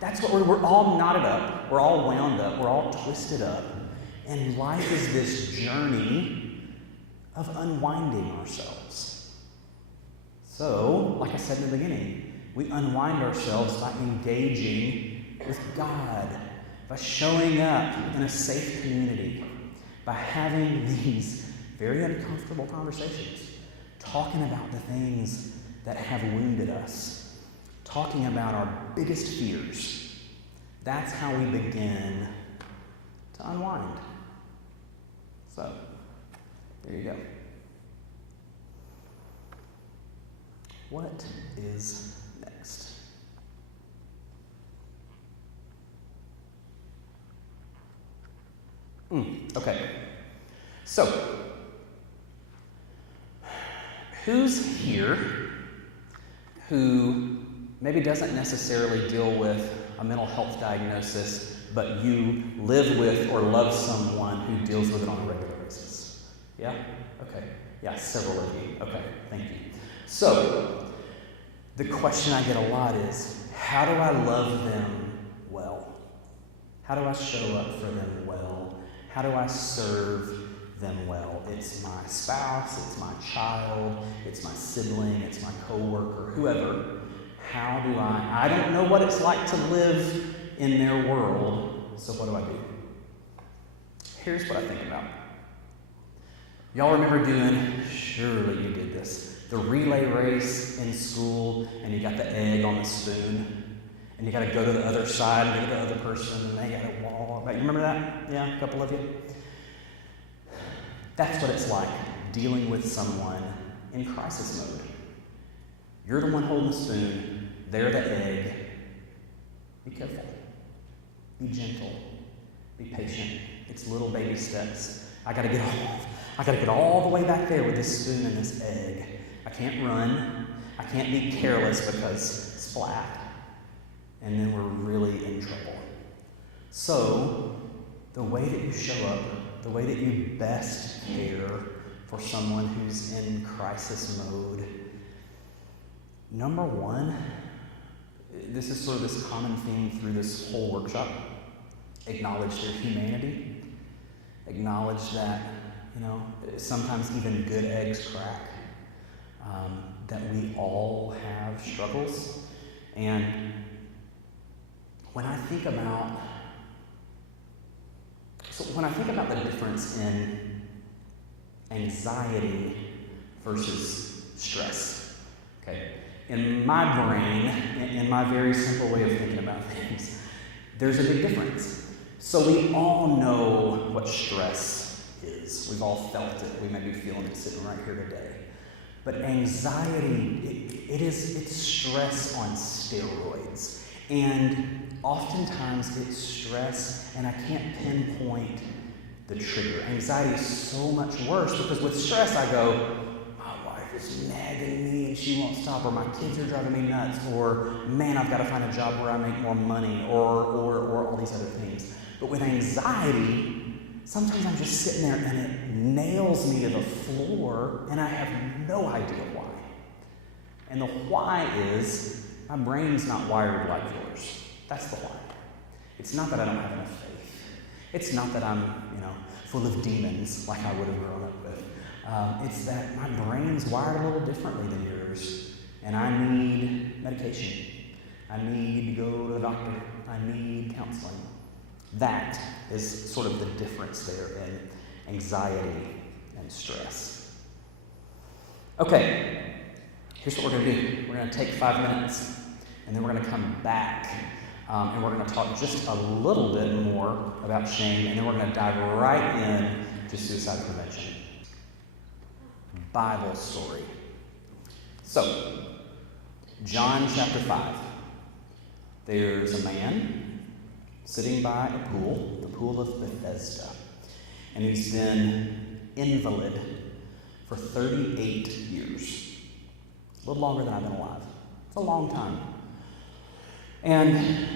That's what we're all knotted up. We're all wound up. We're all twisted up. And life is this journey of unwinding ourselves. So, like I said in the beginning, we unwind ourselves by engaging with God, by showing up in a safe community, by having these very uncomfortable conversations, talking about the things that have wounded us, talking about our biggest fears. That's how we begin to unwind. So, there you go. What is next? Okay. So, who's here who maybe doesn't necessarily deal with a mental health diagnosis, but you live with or love someone who deals with it on a regular basis? Yeah? Okay. Yeah, several of you. Okay, thank you. So, the question I get a lot is, how do I love them well? How do I show up for them well? How do I serve them well? It's my spouse, it's my child, it's my sibling, it's my coworker, whoever. How do I don't know what it's like to live in their world, so what do? Here's what I think about. Y'all remember doing, surely you did this, the relay race in school, and you got the egg on the spoon, and you got to go to the other side and get the other person, and they got to walk back. You remember that? Yeah, a couple of you? That's what it's like, dealing with someone in crisis mode. You're the one holding the spoon, they're the egg. Be careful. Be gentle. Be patient. It's little baby steps. I gotta get all the way back there with this spoon and this egg. I can't run. I can't be careless because splat. And then we're really in trouble. So, the way that you show up, the way that you best care for someone who's in crisis mode, number one, this is sort of this common theme through this whole workshop. Acknowledge their humanity. Acknowledge that, sometimes even good eggs crack. That we all have struggles. And when I think about the difference in anxiety versus stress, okay? In my brain, in my very simple way of thinking about things, there's a big difference. So we all know what stress is. We've all felt it. We may be feeling it sitting right here today. But anxiety, it's stress on steroids. And oftentimes it's stress, and I can't pinpoint the trigger. Anxiety is so much worse because with stress I go, my wife is nagging me and she won't stop, or my kids are driving me nuts, or man, I've got to find a job where I make more money, or all these other things. But with anxiety, sometimes I'm just sitting there and it nails me to the floor and I have no idea why. And the why is my brain's not wired like yours. That's the why. It's not that I don't have enough faith. It's not that I'm, full of demons like I would have grown up with. It's that my brain's wired a little differently than yours, and I need medication. I need to go to the doctor. I need counseling. That is sort of the difference there in anxiety and stress. Okay, here's what we're going to do. We're going to take 5 minutes, and then we're going to come back, and we're going to talk just a little bit more about shame, and then we're going to dive right in to suicide prevention. Bible story. So, John chapter 5. There's a man sitting by a pool, the pool of Bethesda, and he's been invalid for 38 years. A little longer than I've been alive. It's a long time. And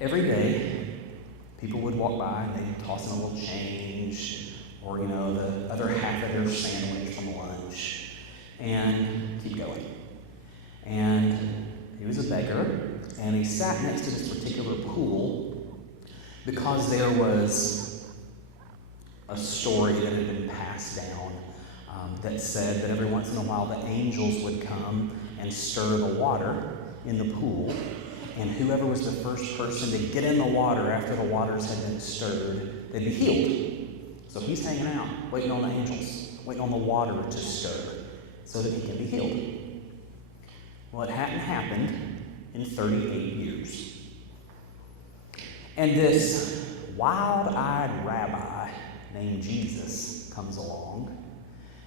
every day, people would walk by and they'd toss in a little change, or, the other half of their sandwich from lunch, and keep going. And he was a beggar, and he sat next to this particular pool because there was a story that had been passed down that said that every once in a while the angels would come and stir the water in the pool, and whoever was the first person to get in the water after the waters had been stirred, they'd be healed. So he's hanging out, waiting on the angels, waiting on the water to stir so that he can be healed. Well, it hadn't happened in 38 years. And this wild-eyed rabbi named Jesus comes along,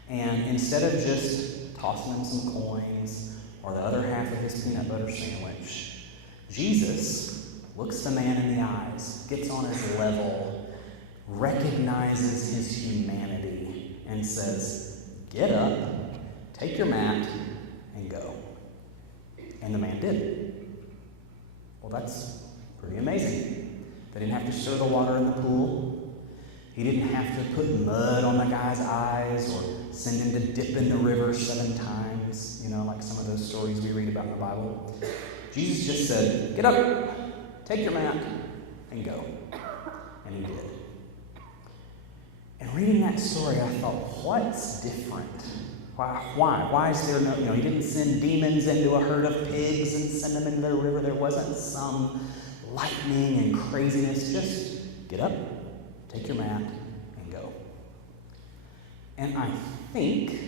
and instead of just tossing him some coins or the other half of his peanut butter sandwich, Jesus looks the man in the eyes, gets on his level, recognizes his humanity, and says, "Get up, take your mat, and go." And the man did. Well, that's pretty amazing. They didn't have to stir the water in the pool. He didn't have to put mud on the guy's eyes or send him to dip in the river 7 times, like some of those stories we read about in the Bible. Jesus just said, "Get up, take your mat, and go." And he did. And reading that story, I thought, what's different? Why? Why is there no, he didn't send demons into a herd of pigs and send them into the river. There wasn't some lightning and craziness. Just get up, take your mat, and go. And I think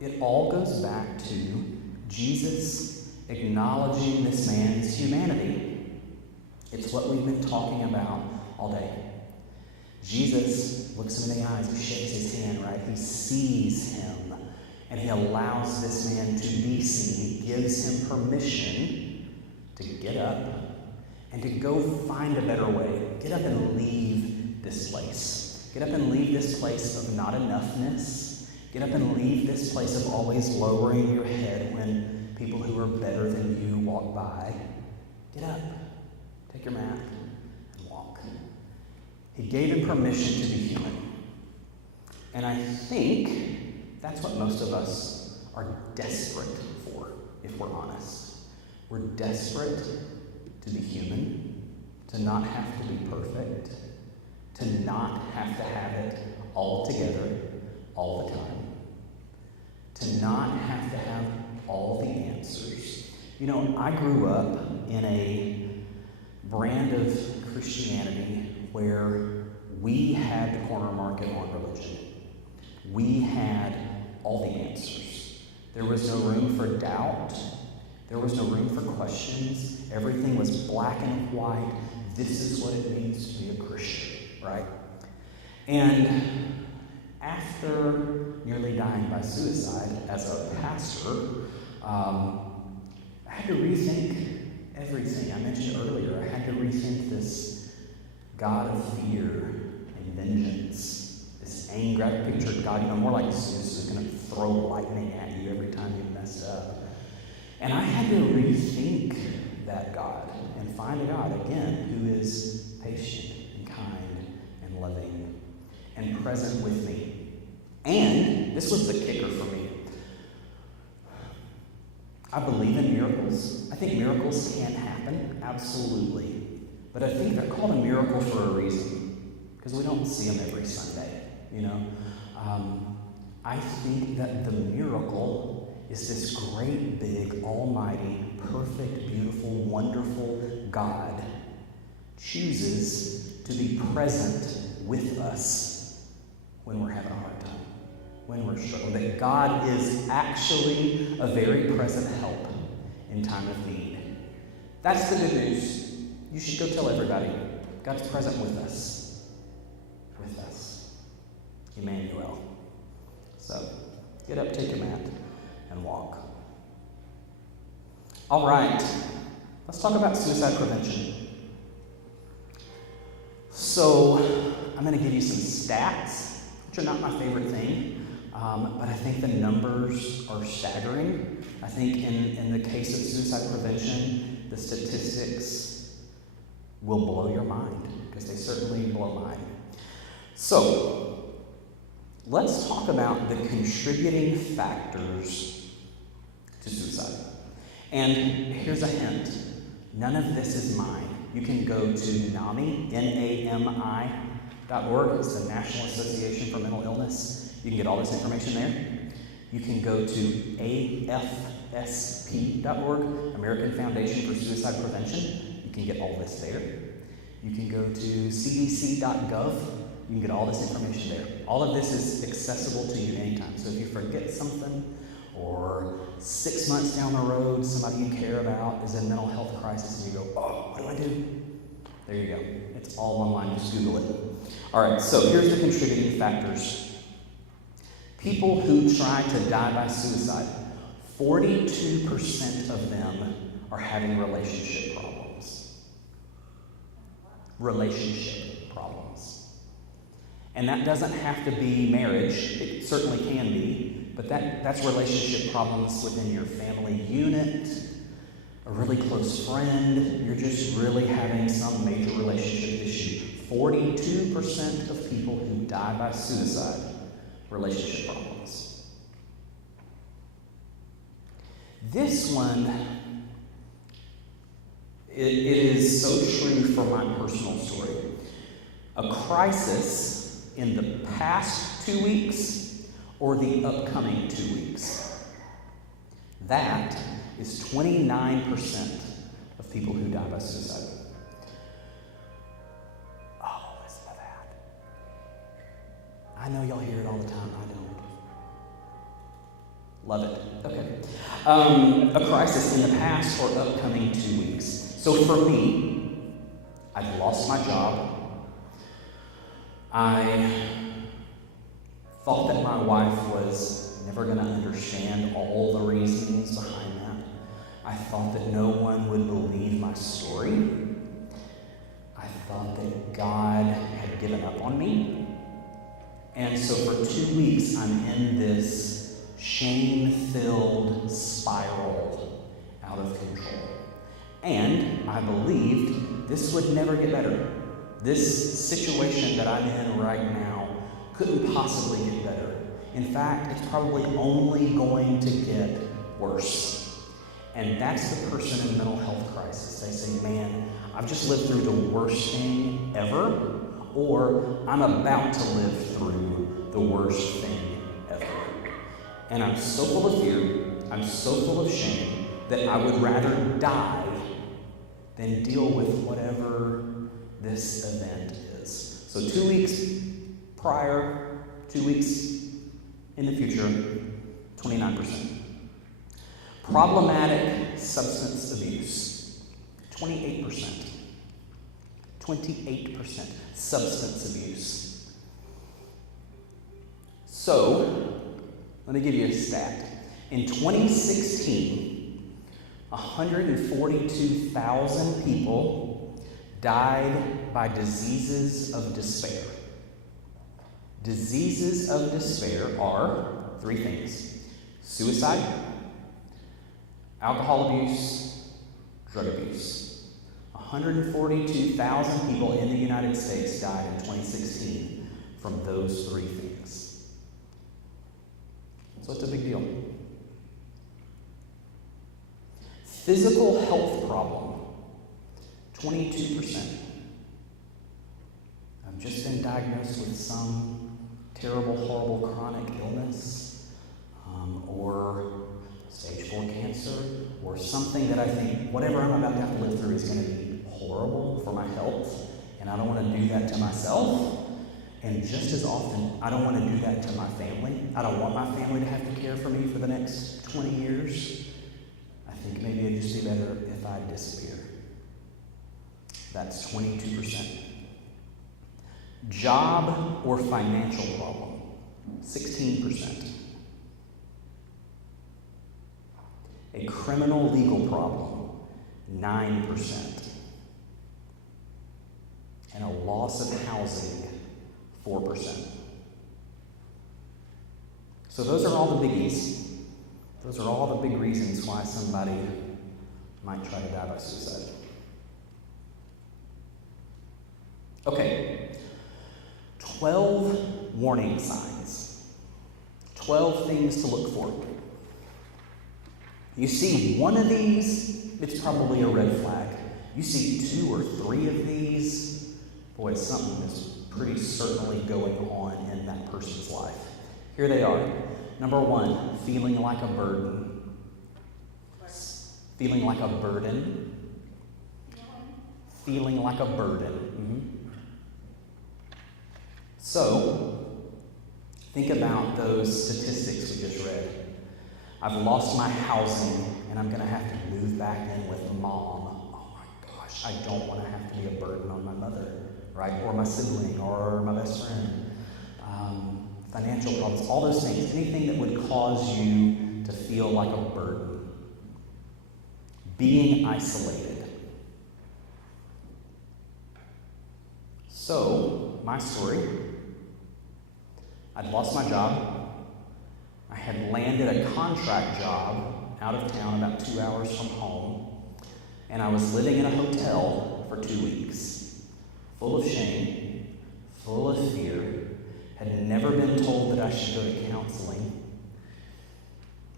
it all goes back to Jesus acknowledging this man's humanity. It's what we've been talking about all day. Jesus looks him in the eyes, he shakes his hand, right? He sees him, and he allows this man to be seen. He gives him permission to get up and to go find a better way. Get up and leave this place. Get up and leave this place of not enoughness. Get up and leave this place of always lowering your head when people who are better than you walk by. Get up, take your mat, and walk. He gave him permission to be human. And I think that's what most of us are desperate for, if we're honest. We're desperate to be human, to not have to be perfect, to not have to have it all together all the time, to not have to have all the answers. I grew up in a brand of Christianity where we had the corner market on religion. We had all the answers. There was no room for doubt. There was no room for questions. Everything was black and white. This is what it means to be a Christian, right? And after nearly dying by suicide as a pastor, I had to rethink everything. I mentioned earlier, I had to rethink this God of fear and vengeance, this anger. I pictured God, more like Zeus is going to throw lightning at you every time you messed up. And I had to rethink that God and find a God, again, who is patient and kind and loving and present with me. And this was the kicker for me. I believe in miracles. I think miracles can happen, absolutely. But I think they're called a miracle for a reason, because we don't see them every Sunday, you know. I think that the miracle is this great, big, almighty, perfect, beautiful, wonderful God chooses to be present with us when we're having a hard time, when we're struggling. That God is actually a very present help in time of need. That's the good news. You should go tell everybody. God's present with us. With us. Emmanuel. So, get up, take your mat, and walk. All right. Let's talk about suicide prevention. So, I'm going to give you some stats, which are not my favorite thing, but I think the numbers are staggering. I think in the case of suicide prevention, the statistics will blow your mind, because they certainly blow mine. So, let's talk about the contributing factors to suicide. And here's a hint. None of this is mine. You can go to NAMI, NAMI.org. It's the National Association for Mental Illness. You can get all this information there. You can go to AFSP.org, American Foundation for Suicide Prevention. You can get all this there. You can go to cdc.gov. You can get all this information there. All of this is accessible to you anytime. So if you forget something, or 6 months down the road, somebody you care about is in mental health crisis, and you go, oh, what do I do? There you go. It's all online. Just Google it. All right, so here's the contributing factors. People who try to die by suicide, 42% of them are having relationship problems. Relationship problems. And that doesn't have to be marriage. It certainly can be. But that's relationship problems within your family unit, a really close friend. You're just really having some major relationship issue. 42% of people who die by suicide, relationship problems. This one, it is so true for my personal story. A crisis in the past 2 weeks or the upcoming 2 weeks. That is 29% of people who die by suicide. Oh, listen to that. I know y'all hear it all the time. I don't. Love it. Okay. A crisis in the past or upcoming 2 weeks. So for me, I've lost my job. I thought that my wife was never going to understand all the reasons behind that. I thought that no one would believe my story. I thought that God had given up on me. And so for 2 weeks, I'm in this shame-filled spiral out of control. And I believed this would never get better. This situation that I'm in right now couldn't possibly get better. In fact, it's probably only going to get worse. And that's the person in mental health crisis. They say, man, I've just lived through the worst thing ever, or I'm about to live through the worst thing ever. And I'm so full of fear, I'm so full of shame, that I would rather die than deal with whatever this event is. So 2 weeks prior, 2 weeks in the future, 29%. Problematic substance abuse, 28%. 28% substance abuse. So, let me give you a stat. In 2016, 142,000 people died by diseases of despair. Diseases of despair are 3 things: suicide, alcohol abuse, drug abuse. 142,000 people in the United States died in 2016 from those three things. So it's a big deal. Physical health problem, 22%. I've just been diagnosed with some terrible, horrible chronic illness, or stage 4 cancer, or something that I think whatever I'm about to have to live through is going to be horrible for my health, and I don't want to do that to myself. And just as often, I don't want to do that to my family. I don't want my family to have to care for me for the next 20 years. I think maybe it'd just be better if I disappear. That's 22%. Job or financial problem, 16%. A criminal legal problem, 9%. And a loss of housing, 4%. So those are all the biggies. Those are all the big reasons why somebody might try to die by suicide. Okay, 12 warning signs. 12 things to look for. You see one of these, it's probably a red flag. You see 2 or 3 of these, boy, something is pretty certainly going on in that person's life. Here they are. Number 1, feeling like a burden. Feeling like a burden. Feeling like a burden. So, think about those statistics we just read. I've lost my housing, and I'm going to have to move back in with mom. Oh my gosh, I don't want to have to be a burden on my mother, right? Or my sibling, or my best friend. Financial problems, all those things. Anything that would cause you to feel like a burden. Being isolated. So, my story. I'd lost my job. I had landed a contract job out of town about 2 hours from home, and I was living in a hotel for 2 weeks, full of shame, full of fear, had never been told that I should go to counseling.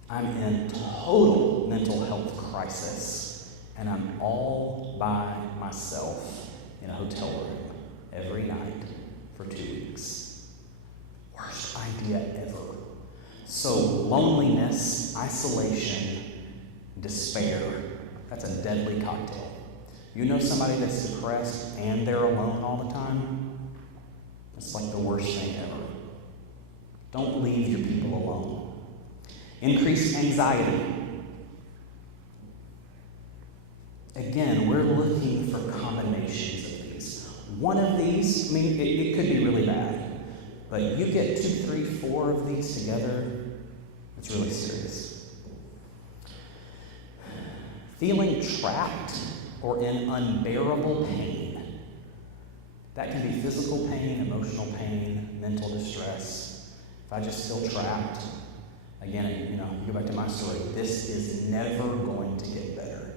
I'm in total mental health crisis, and I'm all by myself in a hotel room every night for 2 weeks. Worst idea ever. So loneliness, isolation, despair, that's a deadly cocktail. You know somebody that's depressed and they're alone all the time? It's like the worst thing ever. Don't leave your people alone. Increased anxiety. Again, we're looking for combinations of these. One of these, I mean, it could be really bad, but you get 2, 3, 4 of these together, it's really serious. Feeling trapped or in unbearable pain. That can be physical pain, emotional pain, mental distress. If I just feel trapped, again, you go back to my story, this is never going to get better.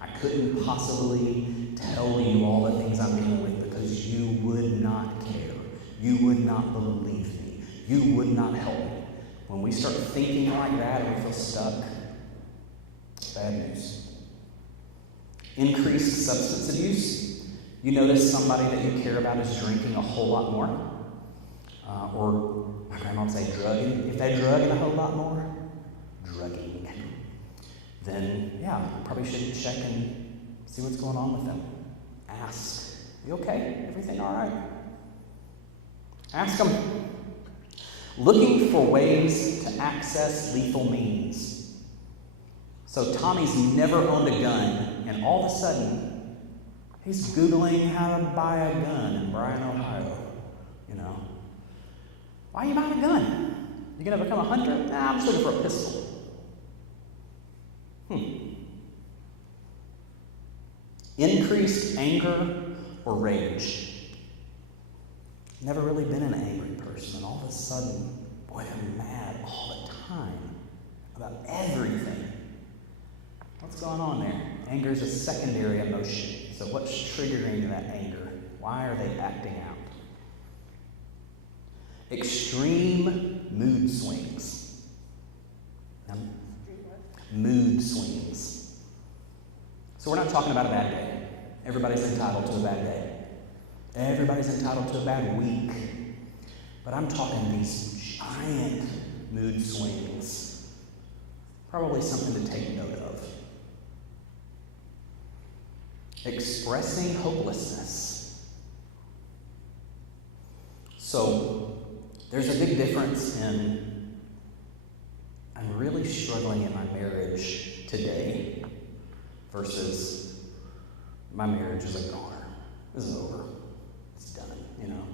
I couldn't possibly tell you all the things I'm dealing with because you would not care. You would not believe me. You would not help me. When we start thinking like that and we feel stuck, bad news. Increased substance abuse. You notice somebody that you care about is drinking a whole lot more. Or my grandma would say drugging. If they drug a whole lot more, drugging, then yeah, you probably should check and see what's going on with them. Ask, you okay? Everything all right? Ask them. Looking for ways to access lethal means. So Tommy's never owned a gun, and all of a sudden, he's Googling how to buy a gun in Bryan, Ohio. Why are you buying a gun? You gonna become a hunter? Nah, I'm just looking for a pistol. Increased anger or rage. Never really been an angry person, and all of a sudden, boy, I'm mad all the time about everything. What's going on there? Anger is a secondary emotion. So what's triggering that anger? Why are they acting out? Extreme mood swings. Mood swings. So we're not talking about a bad day. Everybody's entitled to a bad day. Everybody's entitled to a bad week. But I'm talking these giant mood swings. Probably something to take note of. Expressing hopelessness. So, there's a big difference in I'm really struggling in my marriage today versus my marriage is a goner. This is over. It's done, you know.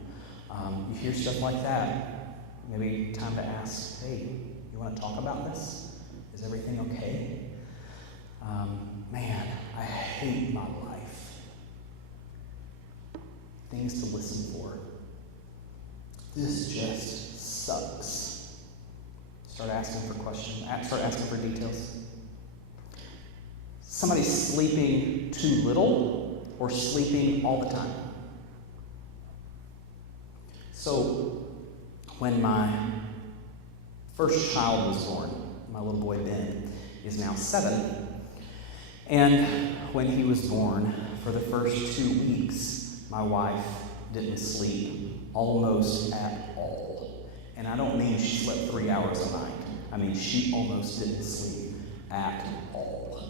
You hear stuff like that. Maybe time to ask, hey, you want to talk about this? Is everything okay? Man, I hate my life. Things to listen for. This just sucks. Start asking for questions. Start asking for details. Somebody's sleeping too little or sleeping all the time. So, when my first child was born, my little boy Ben is now 7, and when he was born, for the first 2 weeks, my wife didn't sleep almost at all. And I don't mean she slept 3 hours a night. I mean she almost didn't sleep at all.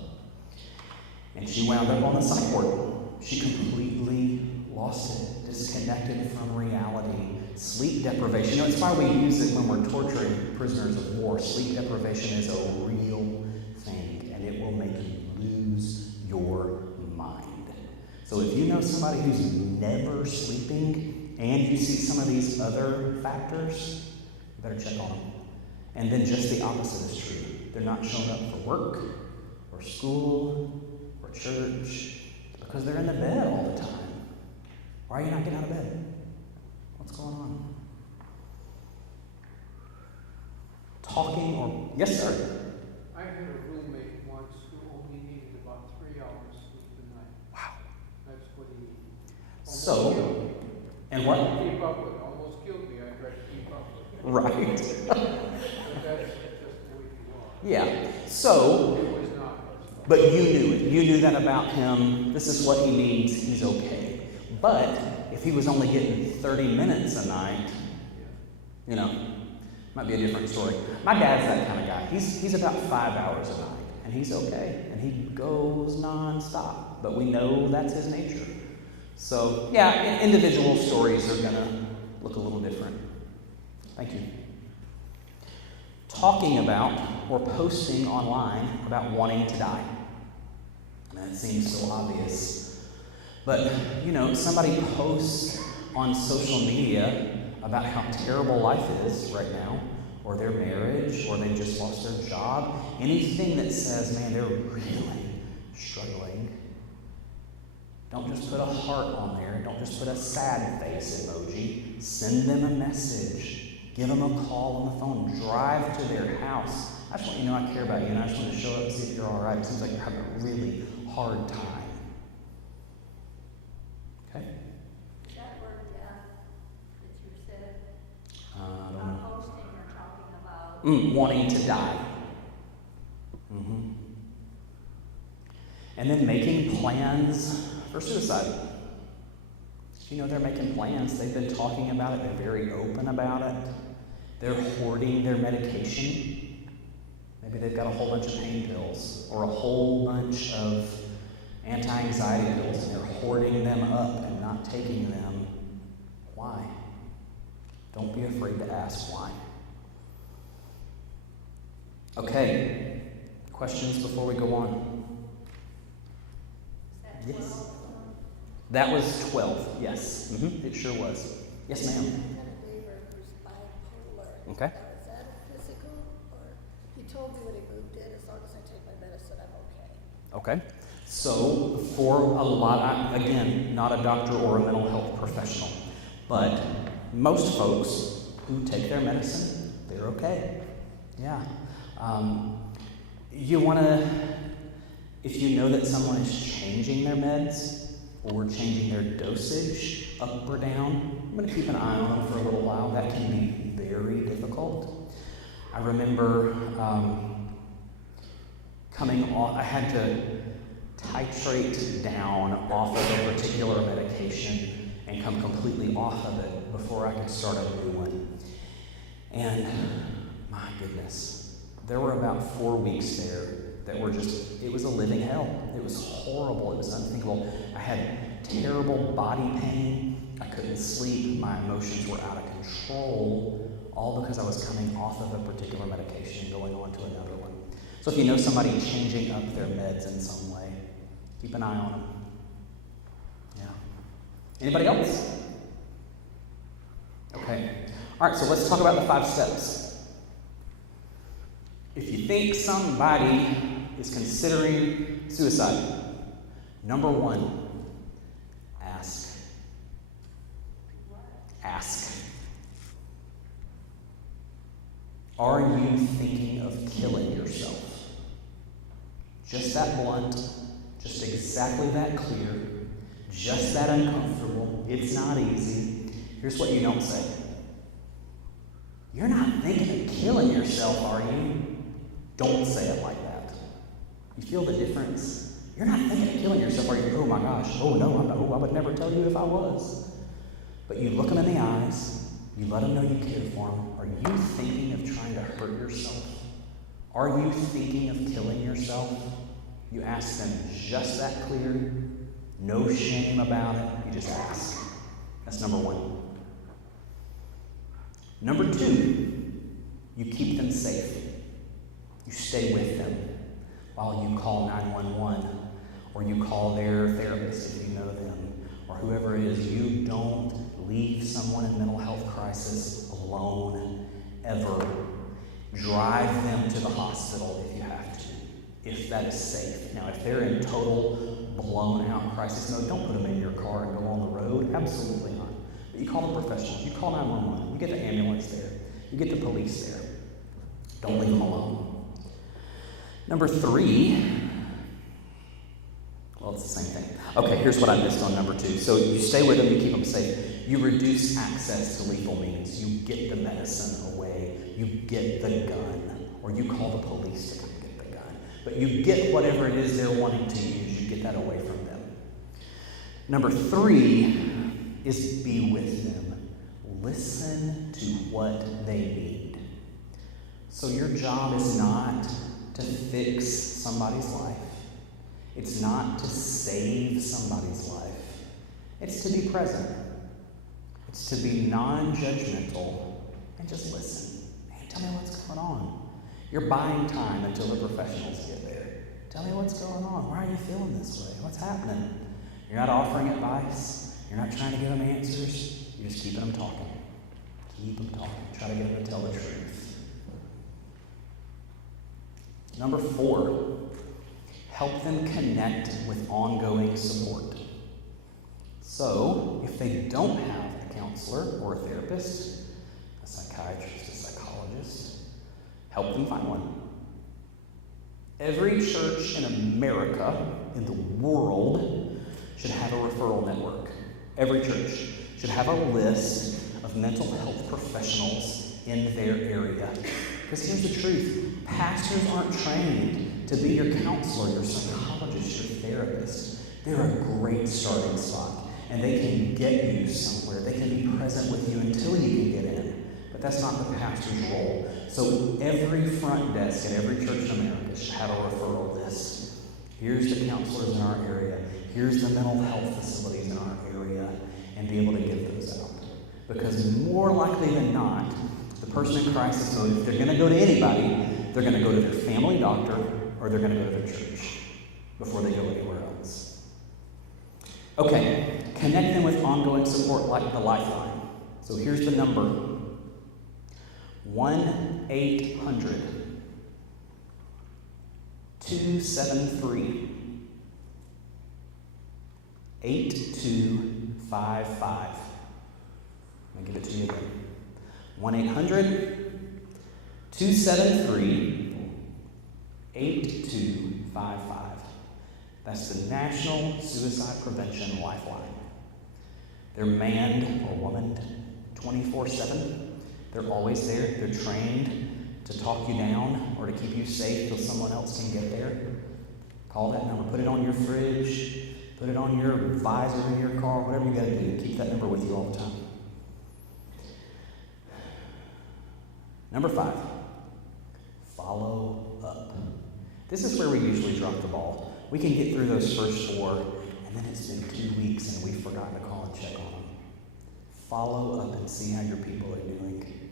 And she wound up on the psych ward. She completely lost it, disconnected from reality. Sleep deprivation. You know, it's why we use it when we're torturing prisoners of war. Sleep deprivation is a real thing, and it will make you lose your mind. So if you know somebody who's never sleeping, and you see some of these other factors, you better check on them. And then just the opposite is true. They're not showing up for work, or school, or church, because they're in the bed all the time. Why are you not getting out of bed? What's going on? Talking or... Yes, sir? I had a roommate once who only needed about 3 hours sleep a night. Wow. That's what he needed. So, and what? Keep up with it. Almost killed me. I tried to keep up with it. Right. But that's just the way you are. Yeah. So, It was not. but you knew it. You knew that about him. This is what he needs. He's okay. But if he was only getting 30 minutes a night, you know, might be a different story. My dad's that kind of guy. He's about 5 hours a night, and he's okay. And he goes nonstop. But we know that's his nature. So, yeah, individual stories are going to look a little different. Thank you. Talking about or posting online about wanting to die. That seems so obvious. But, you know, somebody posts on social media about how terrible life is right now, or their marriage, or they just lost their job. Anything that says, man, they're really struggling. Don't just put a heart on there. Don't just put a sad face emoji. Send them a message. Give them a call on the phone. Drive to their house. I just want you to know I care about you, and I just want to show up and see if you're all right. It seems like you're having a really hard time. Okay? That word death that you said, I don't know. not posting or talking about. Wanting to die. And then making plans for suicide. You know, they're making plans. They've been talking about it. They're very open about it. They're hoarding their medication. Maybe they've got a whole bunch of pain pills or a whole bunch of anti-anxiety pills, and they're hoarding them up and not taking them. Why? Don't be afraid to ask why. Okay. Questions before we go on? Yes. That was 12, yes. It sure was. Yes, ma'am. I've got a neighbor who's bipolar. Okay. Now, is that physical, or he told me when he moved in, as long as I take my medicine, I'm okay. Okay. So, for a lot, again, not a doctor or a mental health professional, but most folks who take their medicine, they're okay. Yeah. You want to, if you know that someone is changing their meds or changing their dosage up or down. I'm going to keep an eye on them for a little while. That can be very difficult. I remember coming off, I had to titrate down off of a particular medication and come completely off of it before I could start a new one. And my goodness, there were about 4 weeks there that were just, it was a living hell. It was horrible. It was unthinkable. I had terrible body pain. I couldn't sleep. My emotions were out of control, all because I was coming off of a particular medication and going on to another one. So if you know somebody changing up their meds in some way, keep an eye on them. Yeah. Anybody else? Okay. All right, so let's talk about the 5 steps. If you think somebody is considering suicide, number 1, ask. Ask. Are you thinking of killing yourself? Just that blunt, just exactly that clear, just that uncomfortable. It's not easy. Here's what you don't say. You're not thinking of killing yourself, are you? Don't say it like that. You feel the difference? You're not thinking of killing yourself, are you? Oh my gosh. Oh no, I would never tell you if I was. But you look them in the eyes. You let them know you care for them. Are you thinking of trying to hurt yourself? Are you thinking of killing yourself? You ask them just that clear. No shame about it. You just ask. That's number 1. Number 2, you keep them safe. You stay with them while you call 911, or you call their therapist if you know them, or whoever it is. You don't leave someone in mental health crisis alone, ever. Drive them to the hospital if you have to, if that is safe. Now, if they're in total blown out crisis mode, don't put them in your car and go on the road. Absolutely not. But you call the professionals. You call 911. You get the ambulance there. You get the police there. Don't leave them alone. Number 3, well, it's the same thing. Okay, here's what I missed on number 2. So you stay with them, you keep them safe. You reduce access to lethal means. You get the medicine away. You get the gun. Or you call the police to come get the gun. But you get whatever it is they're wanting to use. You get that away from them. Number 3 is be with them. Listen to what they need. So your job is not to fix somebody's life. It's not to save somebody's life. It's to be present. It's to be non-judgmental and just listen. Man, tell me what's going on. You're buying time until the professionals get there. Tell me what's going on. Why are you feeling this way? What's happening? You're not offering advice. You're not trying to give them answers. You're just keeping them talking. Keep them talking. Try to get them to tell the truth. Number 4, help them connect with ongoing support. So, if they don't have a counselor or a therapist, a psychiatrist, a psychologist, help them find one. Every church in America, in the world, should have a referral network. Every church should have a list of mental health professionals in their area. Because here's the truth. Pastors aren't trained to be your counselor, your psychologist, your therapist. They're a great starting spot. And they can get you somewhere. They can be present with you until you can get in. But that's not the pastor's role. So every front desk at every church in America should have a referral list. Here's the counselors in our area. Here's the mental health facilities in our area. And be able to give those out. Because more likely than not, the person in crisis mode, if they're going to go to anybody, they're going to go to their family doctor or they're going to go to their church before they go anywhere else. Okay, connect them with ongoing support like the Lifeline. So here's the number. 1-800-273-8255. Let me give it to you again. 1-800-273-8255. That's the National Suicide Prevention Lifeline. They're manned or womaned 24/7. They're always there. They're trained to talk you down or to keep you safe till someone else can get there. Call that number. Put it on your fridge. Put it on your visor in your car. Whatever you got to do. Keep that number with you all the time. Number 5, follow up. This is where we usually drop the ball. We can get through those first 4, and then it's been 2 weeks and we've forgotten to call and check on them. Follow up and see how your people are doing.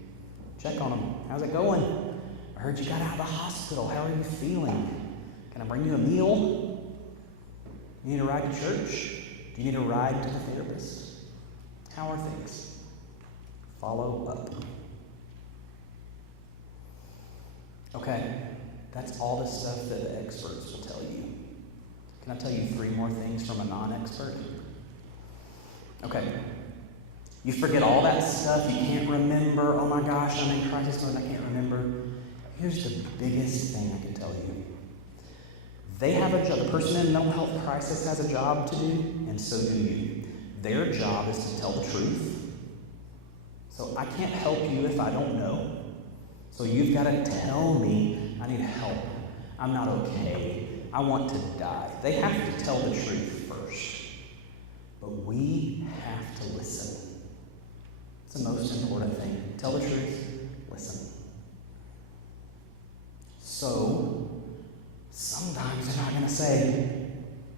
Check on them. How's it going? I heard you got out of the hospital. How are you feeling? Can I bring you a meal? You need a ride to church? Do you need a ride to the therapist? How are things? Follow up. Okay, that's all the stuff that the experts will tell you. Can I tell you 3 more things from a non-expert? Okay. You forget all that stuff, you can't remember, oh my gosh, I'm in crisis mode, I can't remember. Here's the biggest thing I can tell you. They have a job, the person in mental health crisis has a job to do, and so do you. Their job is to tell the truth. So I can't help you if I don't know. So you've got to tell me, I need help. I'm not okay. I want to die. They have to tell the truth first. But we have to listen. It's the most important thing. Tell the truth, listen. So, sometimes they're not going to say,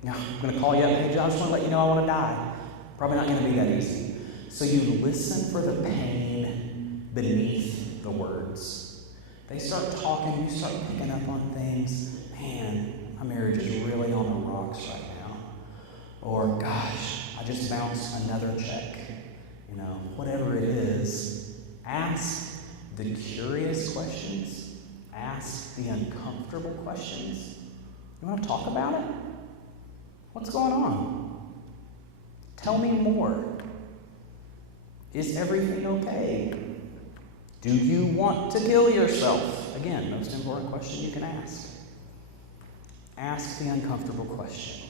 no, I'm going to call you up, hey, Josh, I just want to let you know I want to die. Probably not going to be that easy. So you listen for the pain beneath the words. They start talking, you start picking up on things. Man, my marriage is really on the rocks right now. Or, gosh, I just bounced another check. You know, whatever it is, ask the curious questions. Ask the uncomfortable questions. You want to talk about it? What's going on? Tell me more. Is everything okay? Do you want to kill yourself? Again, most important question you can ask. Ask the uncomfortable question.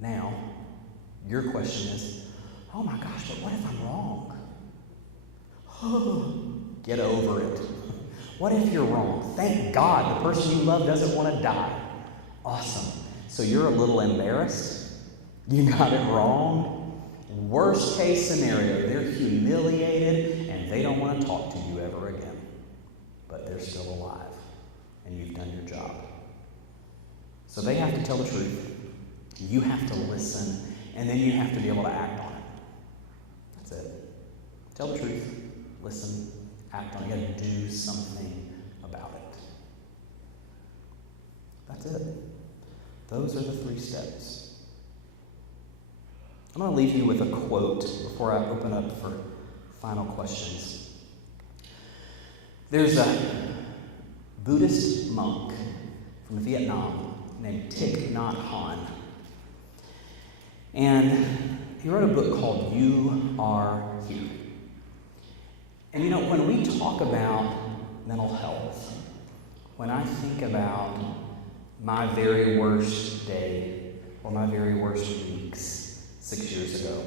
Now, your question is, oh my gosh, but what if I'm wrong? Get over it. What if you're wrong? Thank God the person you love doesn't want to die. Awesome. So you're a little embarrassed? You got it wrong? Worst case scenario, they're humiliated and they don't want to talk to you ever again. But they're still alive and you've done your job. So they have to tell the truth. You have to listen, and then you have to be able to act on it. That's it. Tell the truth, listen, act on it. You got to do something about it. That's it. Those are the 3 steps. I'm going to leave you with a quote before I open up for final questions. There's a Buddhist monk from Vietnam named Thich Nhat Hanh. And he wrote a book called You Are Here. And you know, when we talk about mental health, when I think about my very worst day or my very worst weeks 6 years ago,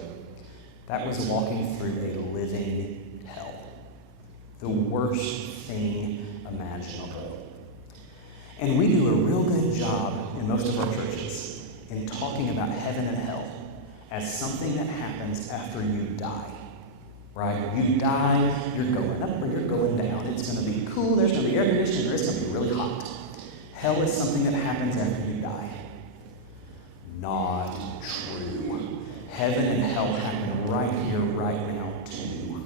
that was walking through a living hell. The worst thing imaginable. And we do a real good job in most of our churches in talking about heaven and hell as something that happens after you die. Right? You die, you're going up or you're going down. It's going to be cool, there's going to be air conditioning, or it's going to be really hot. Hell is something that happens after you die. Not true. Heaven and hell happen right here, right now, too.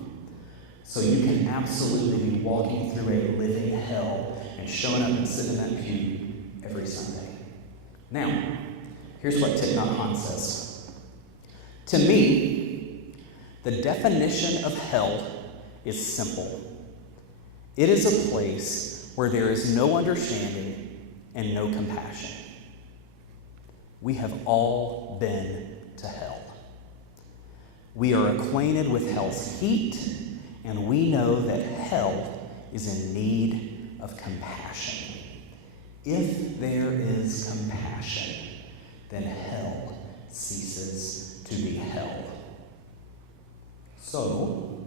So you can absolutely be walking through a living hell and showing up and sitting in that pew every Sunday. Now, here's what Thich Nhat Hanh says. To me, the definition of hell is simple. It is a place where there is no understanding and no compassion. We have all been to hell. We are acquainted with hell's heat, and we know that hell is in need of compassion. If there is compassion, then hell ceases to be hell. So,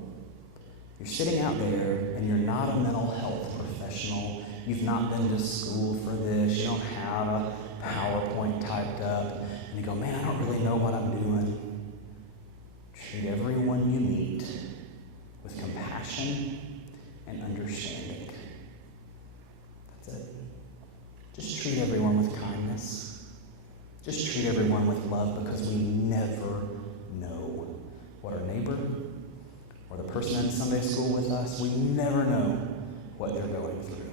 you're sitting out there and you're not a mental health professional. You've not been to school for this. You don't have a PowerPoint typed up. And you go, man, I don't really know what I'm doing. Treat everyone you meet with compassion and understanding. That's it. Just treat everyone with kindness. Just treat everyone with love, because we never know what our neighbor or the person in Sunday school with us, we never know what they're going through.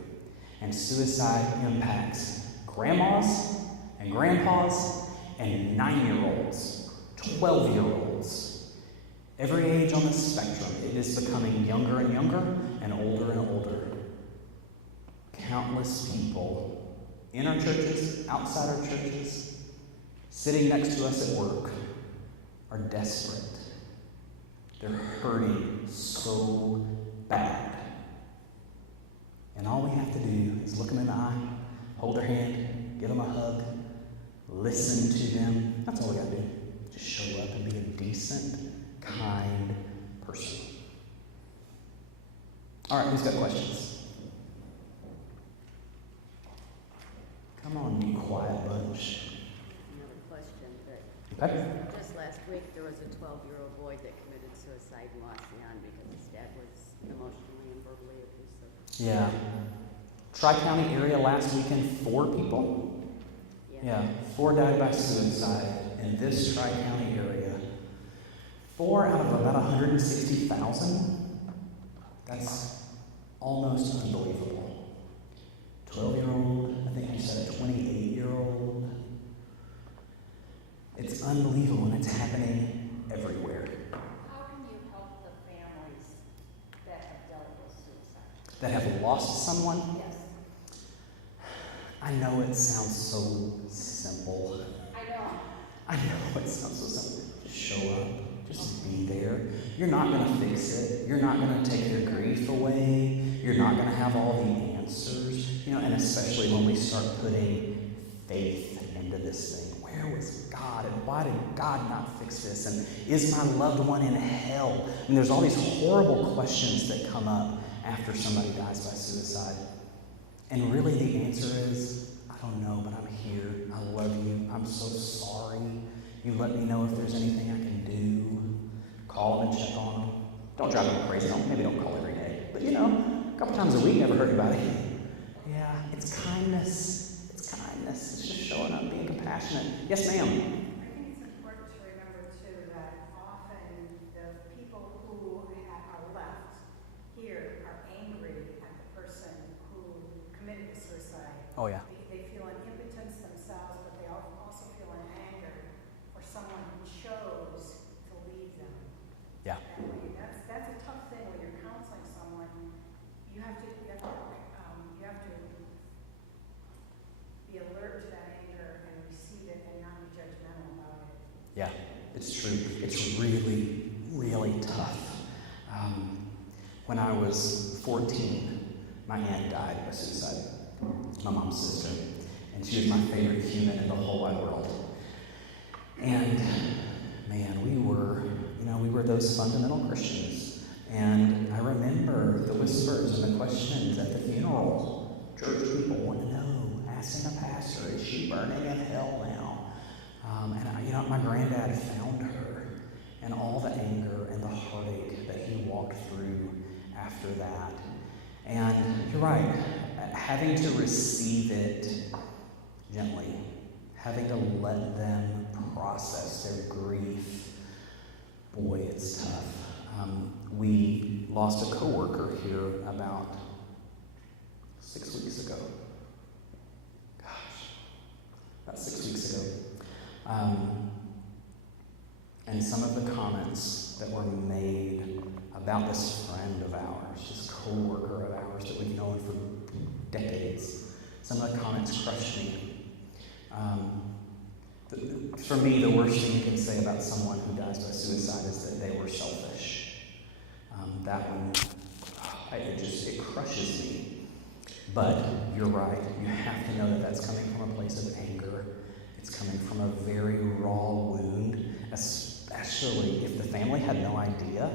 And suicide impacts grandmas and grandpas and 9-year-olds, 12-year-olds. Every age on the spectrum, it is becoming younger and younger and older. Countless people in our churches, outside our churches, sitting next to us at work, are desperate. They're hurting so bad. And all we have to do is look them in the eye, hold their hand, give them a hug, listen to them. That's all we got to do. Just show up and be a decent, kind person. All right, who's got questions? Come on, you quiet bunch. Another question, but Okay. just last week there was a 12-year-old boy that committed suicide in Wasion because his dad was emotionally and verbally abusive. Yeah. Tri-County area last weekend, 4 people. Yeah, 4 died by suicide in this Tri-County area. 4 out of about 160,000. That's almost unbelievable. 12-year-old, I think you said a 28-year-old. It's unbelievable, and it's happening everywhere. How can you help the families that have dealt with suicide? That have lost someone. Yes. I know it sounds so simple. I know. It sounds so simple. Just show up. Just be there. You're not going to fix it. You're not going to take their grief away. You're not going to have all the answers. And especially when we start putting faith into this thing. Where was God? And why did God not fix this? And is my loved one in hell? And there's all these horrible questions that come up after somebody dies by suicide. And really the answer is, I don't know, but I'm here. I love you. I'm so sorry. You let me know if there's anything I can do. Call them and check on them. Don't drive them crazy. Maybe don't call every day. But a couple times a week, never hurt anybody. Yeah, it's kindness. It's kindness. It's just showing up, being compassionate. Yes, ma'am. I think it's important to remember, too, that often the people who are left here are angry at the person who committed the suicide. Oh, yeah. They feel an impotence themselves, but they also feel an anger for someone who chose to leave them. Yeah. That way. That's a tough thing when you're counseling someone. You have to be alert to that anger and receive it and not be judgmental about it. Yeah, it's true. It's really, really tough. When I was 14, my aunt died by suicide. My mom's sister. And she was my favorite human in the whole wide world. And man, we were those fundamental Christians. And I remember the whispers and the questions at the funeral. Church people want to know, asking a pastor, is she burning in hell now? And my granddad found her, and all the anger and the heartache that he walked through after that. And you're right, having to receive it gently, having to let them process their grief. Boy, it's tough. We lost a coworker here about 6 weeks ago. About 6 weeks ago. And some of the comments that were made about this friend of ours, this co-worker of ours that we've known for decades, some of the comments crushed me. For me, the worst thing you can say about someone who dies by suicide is that they were selfish. That one, it crushes me. But you're right. You have to know that that's coming from a place of anger. It's coming from a had no idea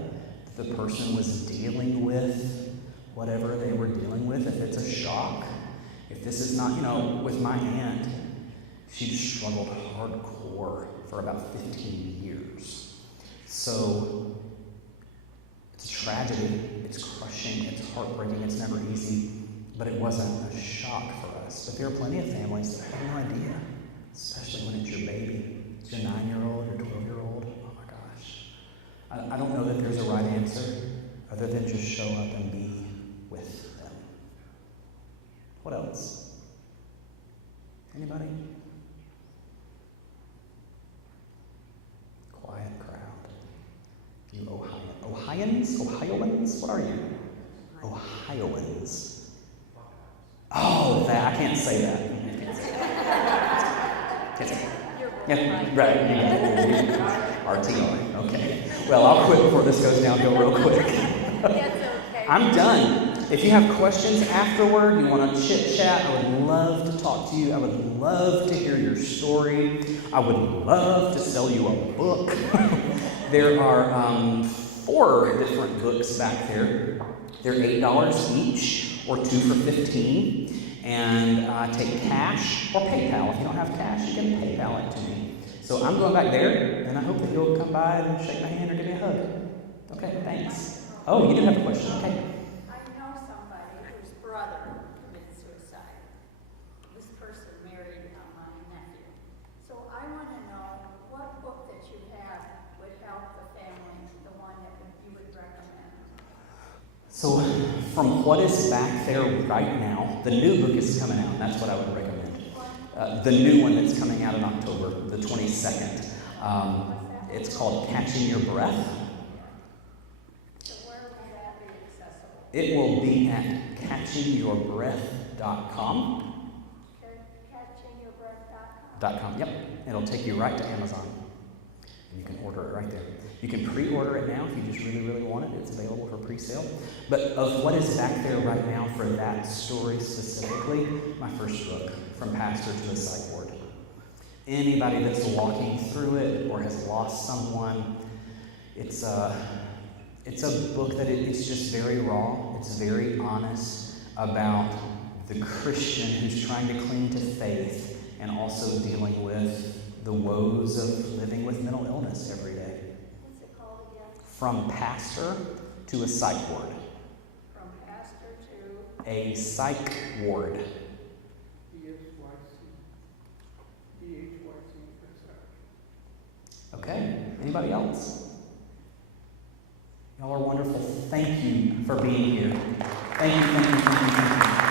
that the person was dealing with whatever they were dealing with, if it's a shock, if this is not, with my aunt, she struggled hardcore for about 15 years. So it's a tragedy, it's crushing, it's heartbreaking, it's never easy, but it wasn't a shock for us. But there are plenty of families that have no idea, especially when it's your baby. It's your 9-year-old, your 12-year-old. Oh my gosh. I don't know that there's a right answer other than just show up and be with them. What else? Anybody? Quiet crowd. You Ohioans? What are you? Ohioans. Oh, that I can't say that. Can't say that. Yeah, right. RTR. Okay. Well, I'll quit before this goes downhill real quick. That's okay. I'm done. If you have questions afterward, you want to chit chat, I would love to talk to you. I would love to hear your story. I would love to sell you a book. There are 4 different books back there. They're $8 each, or 2 for $15. And take cash or PayPal. If you don't have cash, you can PayPal it to me. So I'm going back there, and I hope that you'll come by and shake my hand or give me a hug. Okay, thanks. Oh, you do have a question. Okay. I know somebody whose brother committed suicide. This person married my nephew. So I want to know what book that you have would help the family, the one that you would recommend. So from what is back there right now, the new book is coming out. That's what I would recommend. The new one that's coming out in October, the 22nd. It's called Catching Your Breath. So where would that be accessible? It will be at catchingyourbreath.com. CatchingYourBreath.com. Yep. It'll take you right to Amazon. And you can order it right there. You can pre-order it now if you just really, really want it. It's available for pre-sale. But of what is back there right now for that story specifically, my first book, From Pastor to a Psych Ward. Anybody that's walking through it or has lost someone, it's a book that it's just very raw. It's very honest about the Christian who's trying to cling to faith and also dealing with the woes of living with mental illness every day. What's it called again? From pastor to a psych ward. From pastor to A psych ward. Okay, anybody else? Y'all are wonderful. Thank you for being here. Thank you.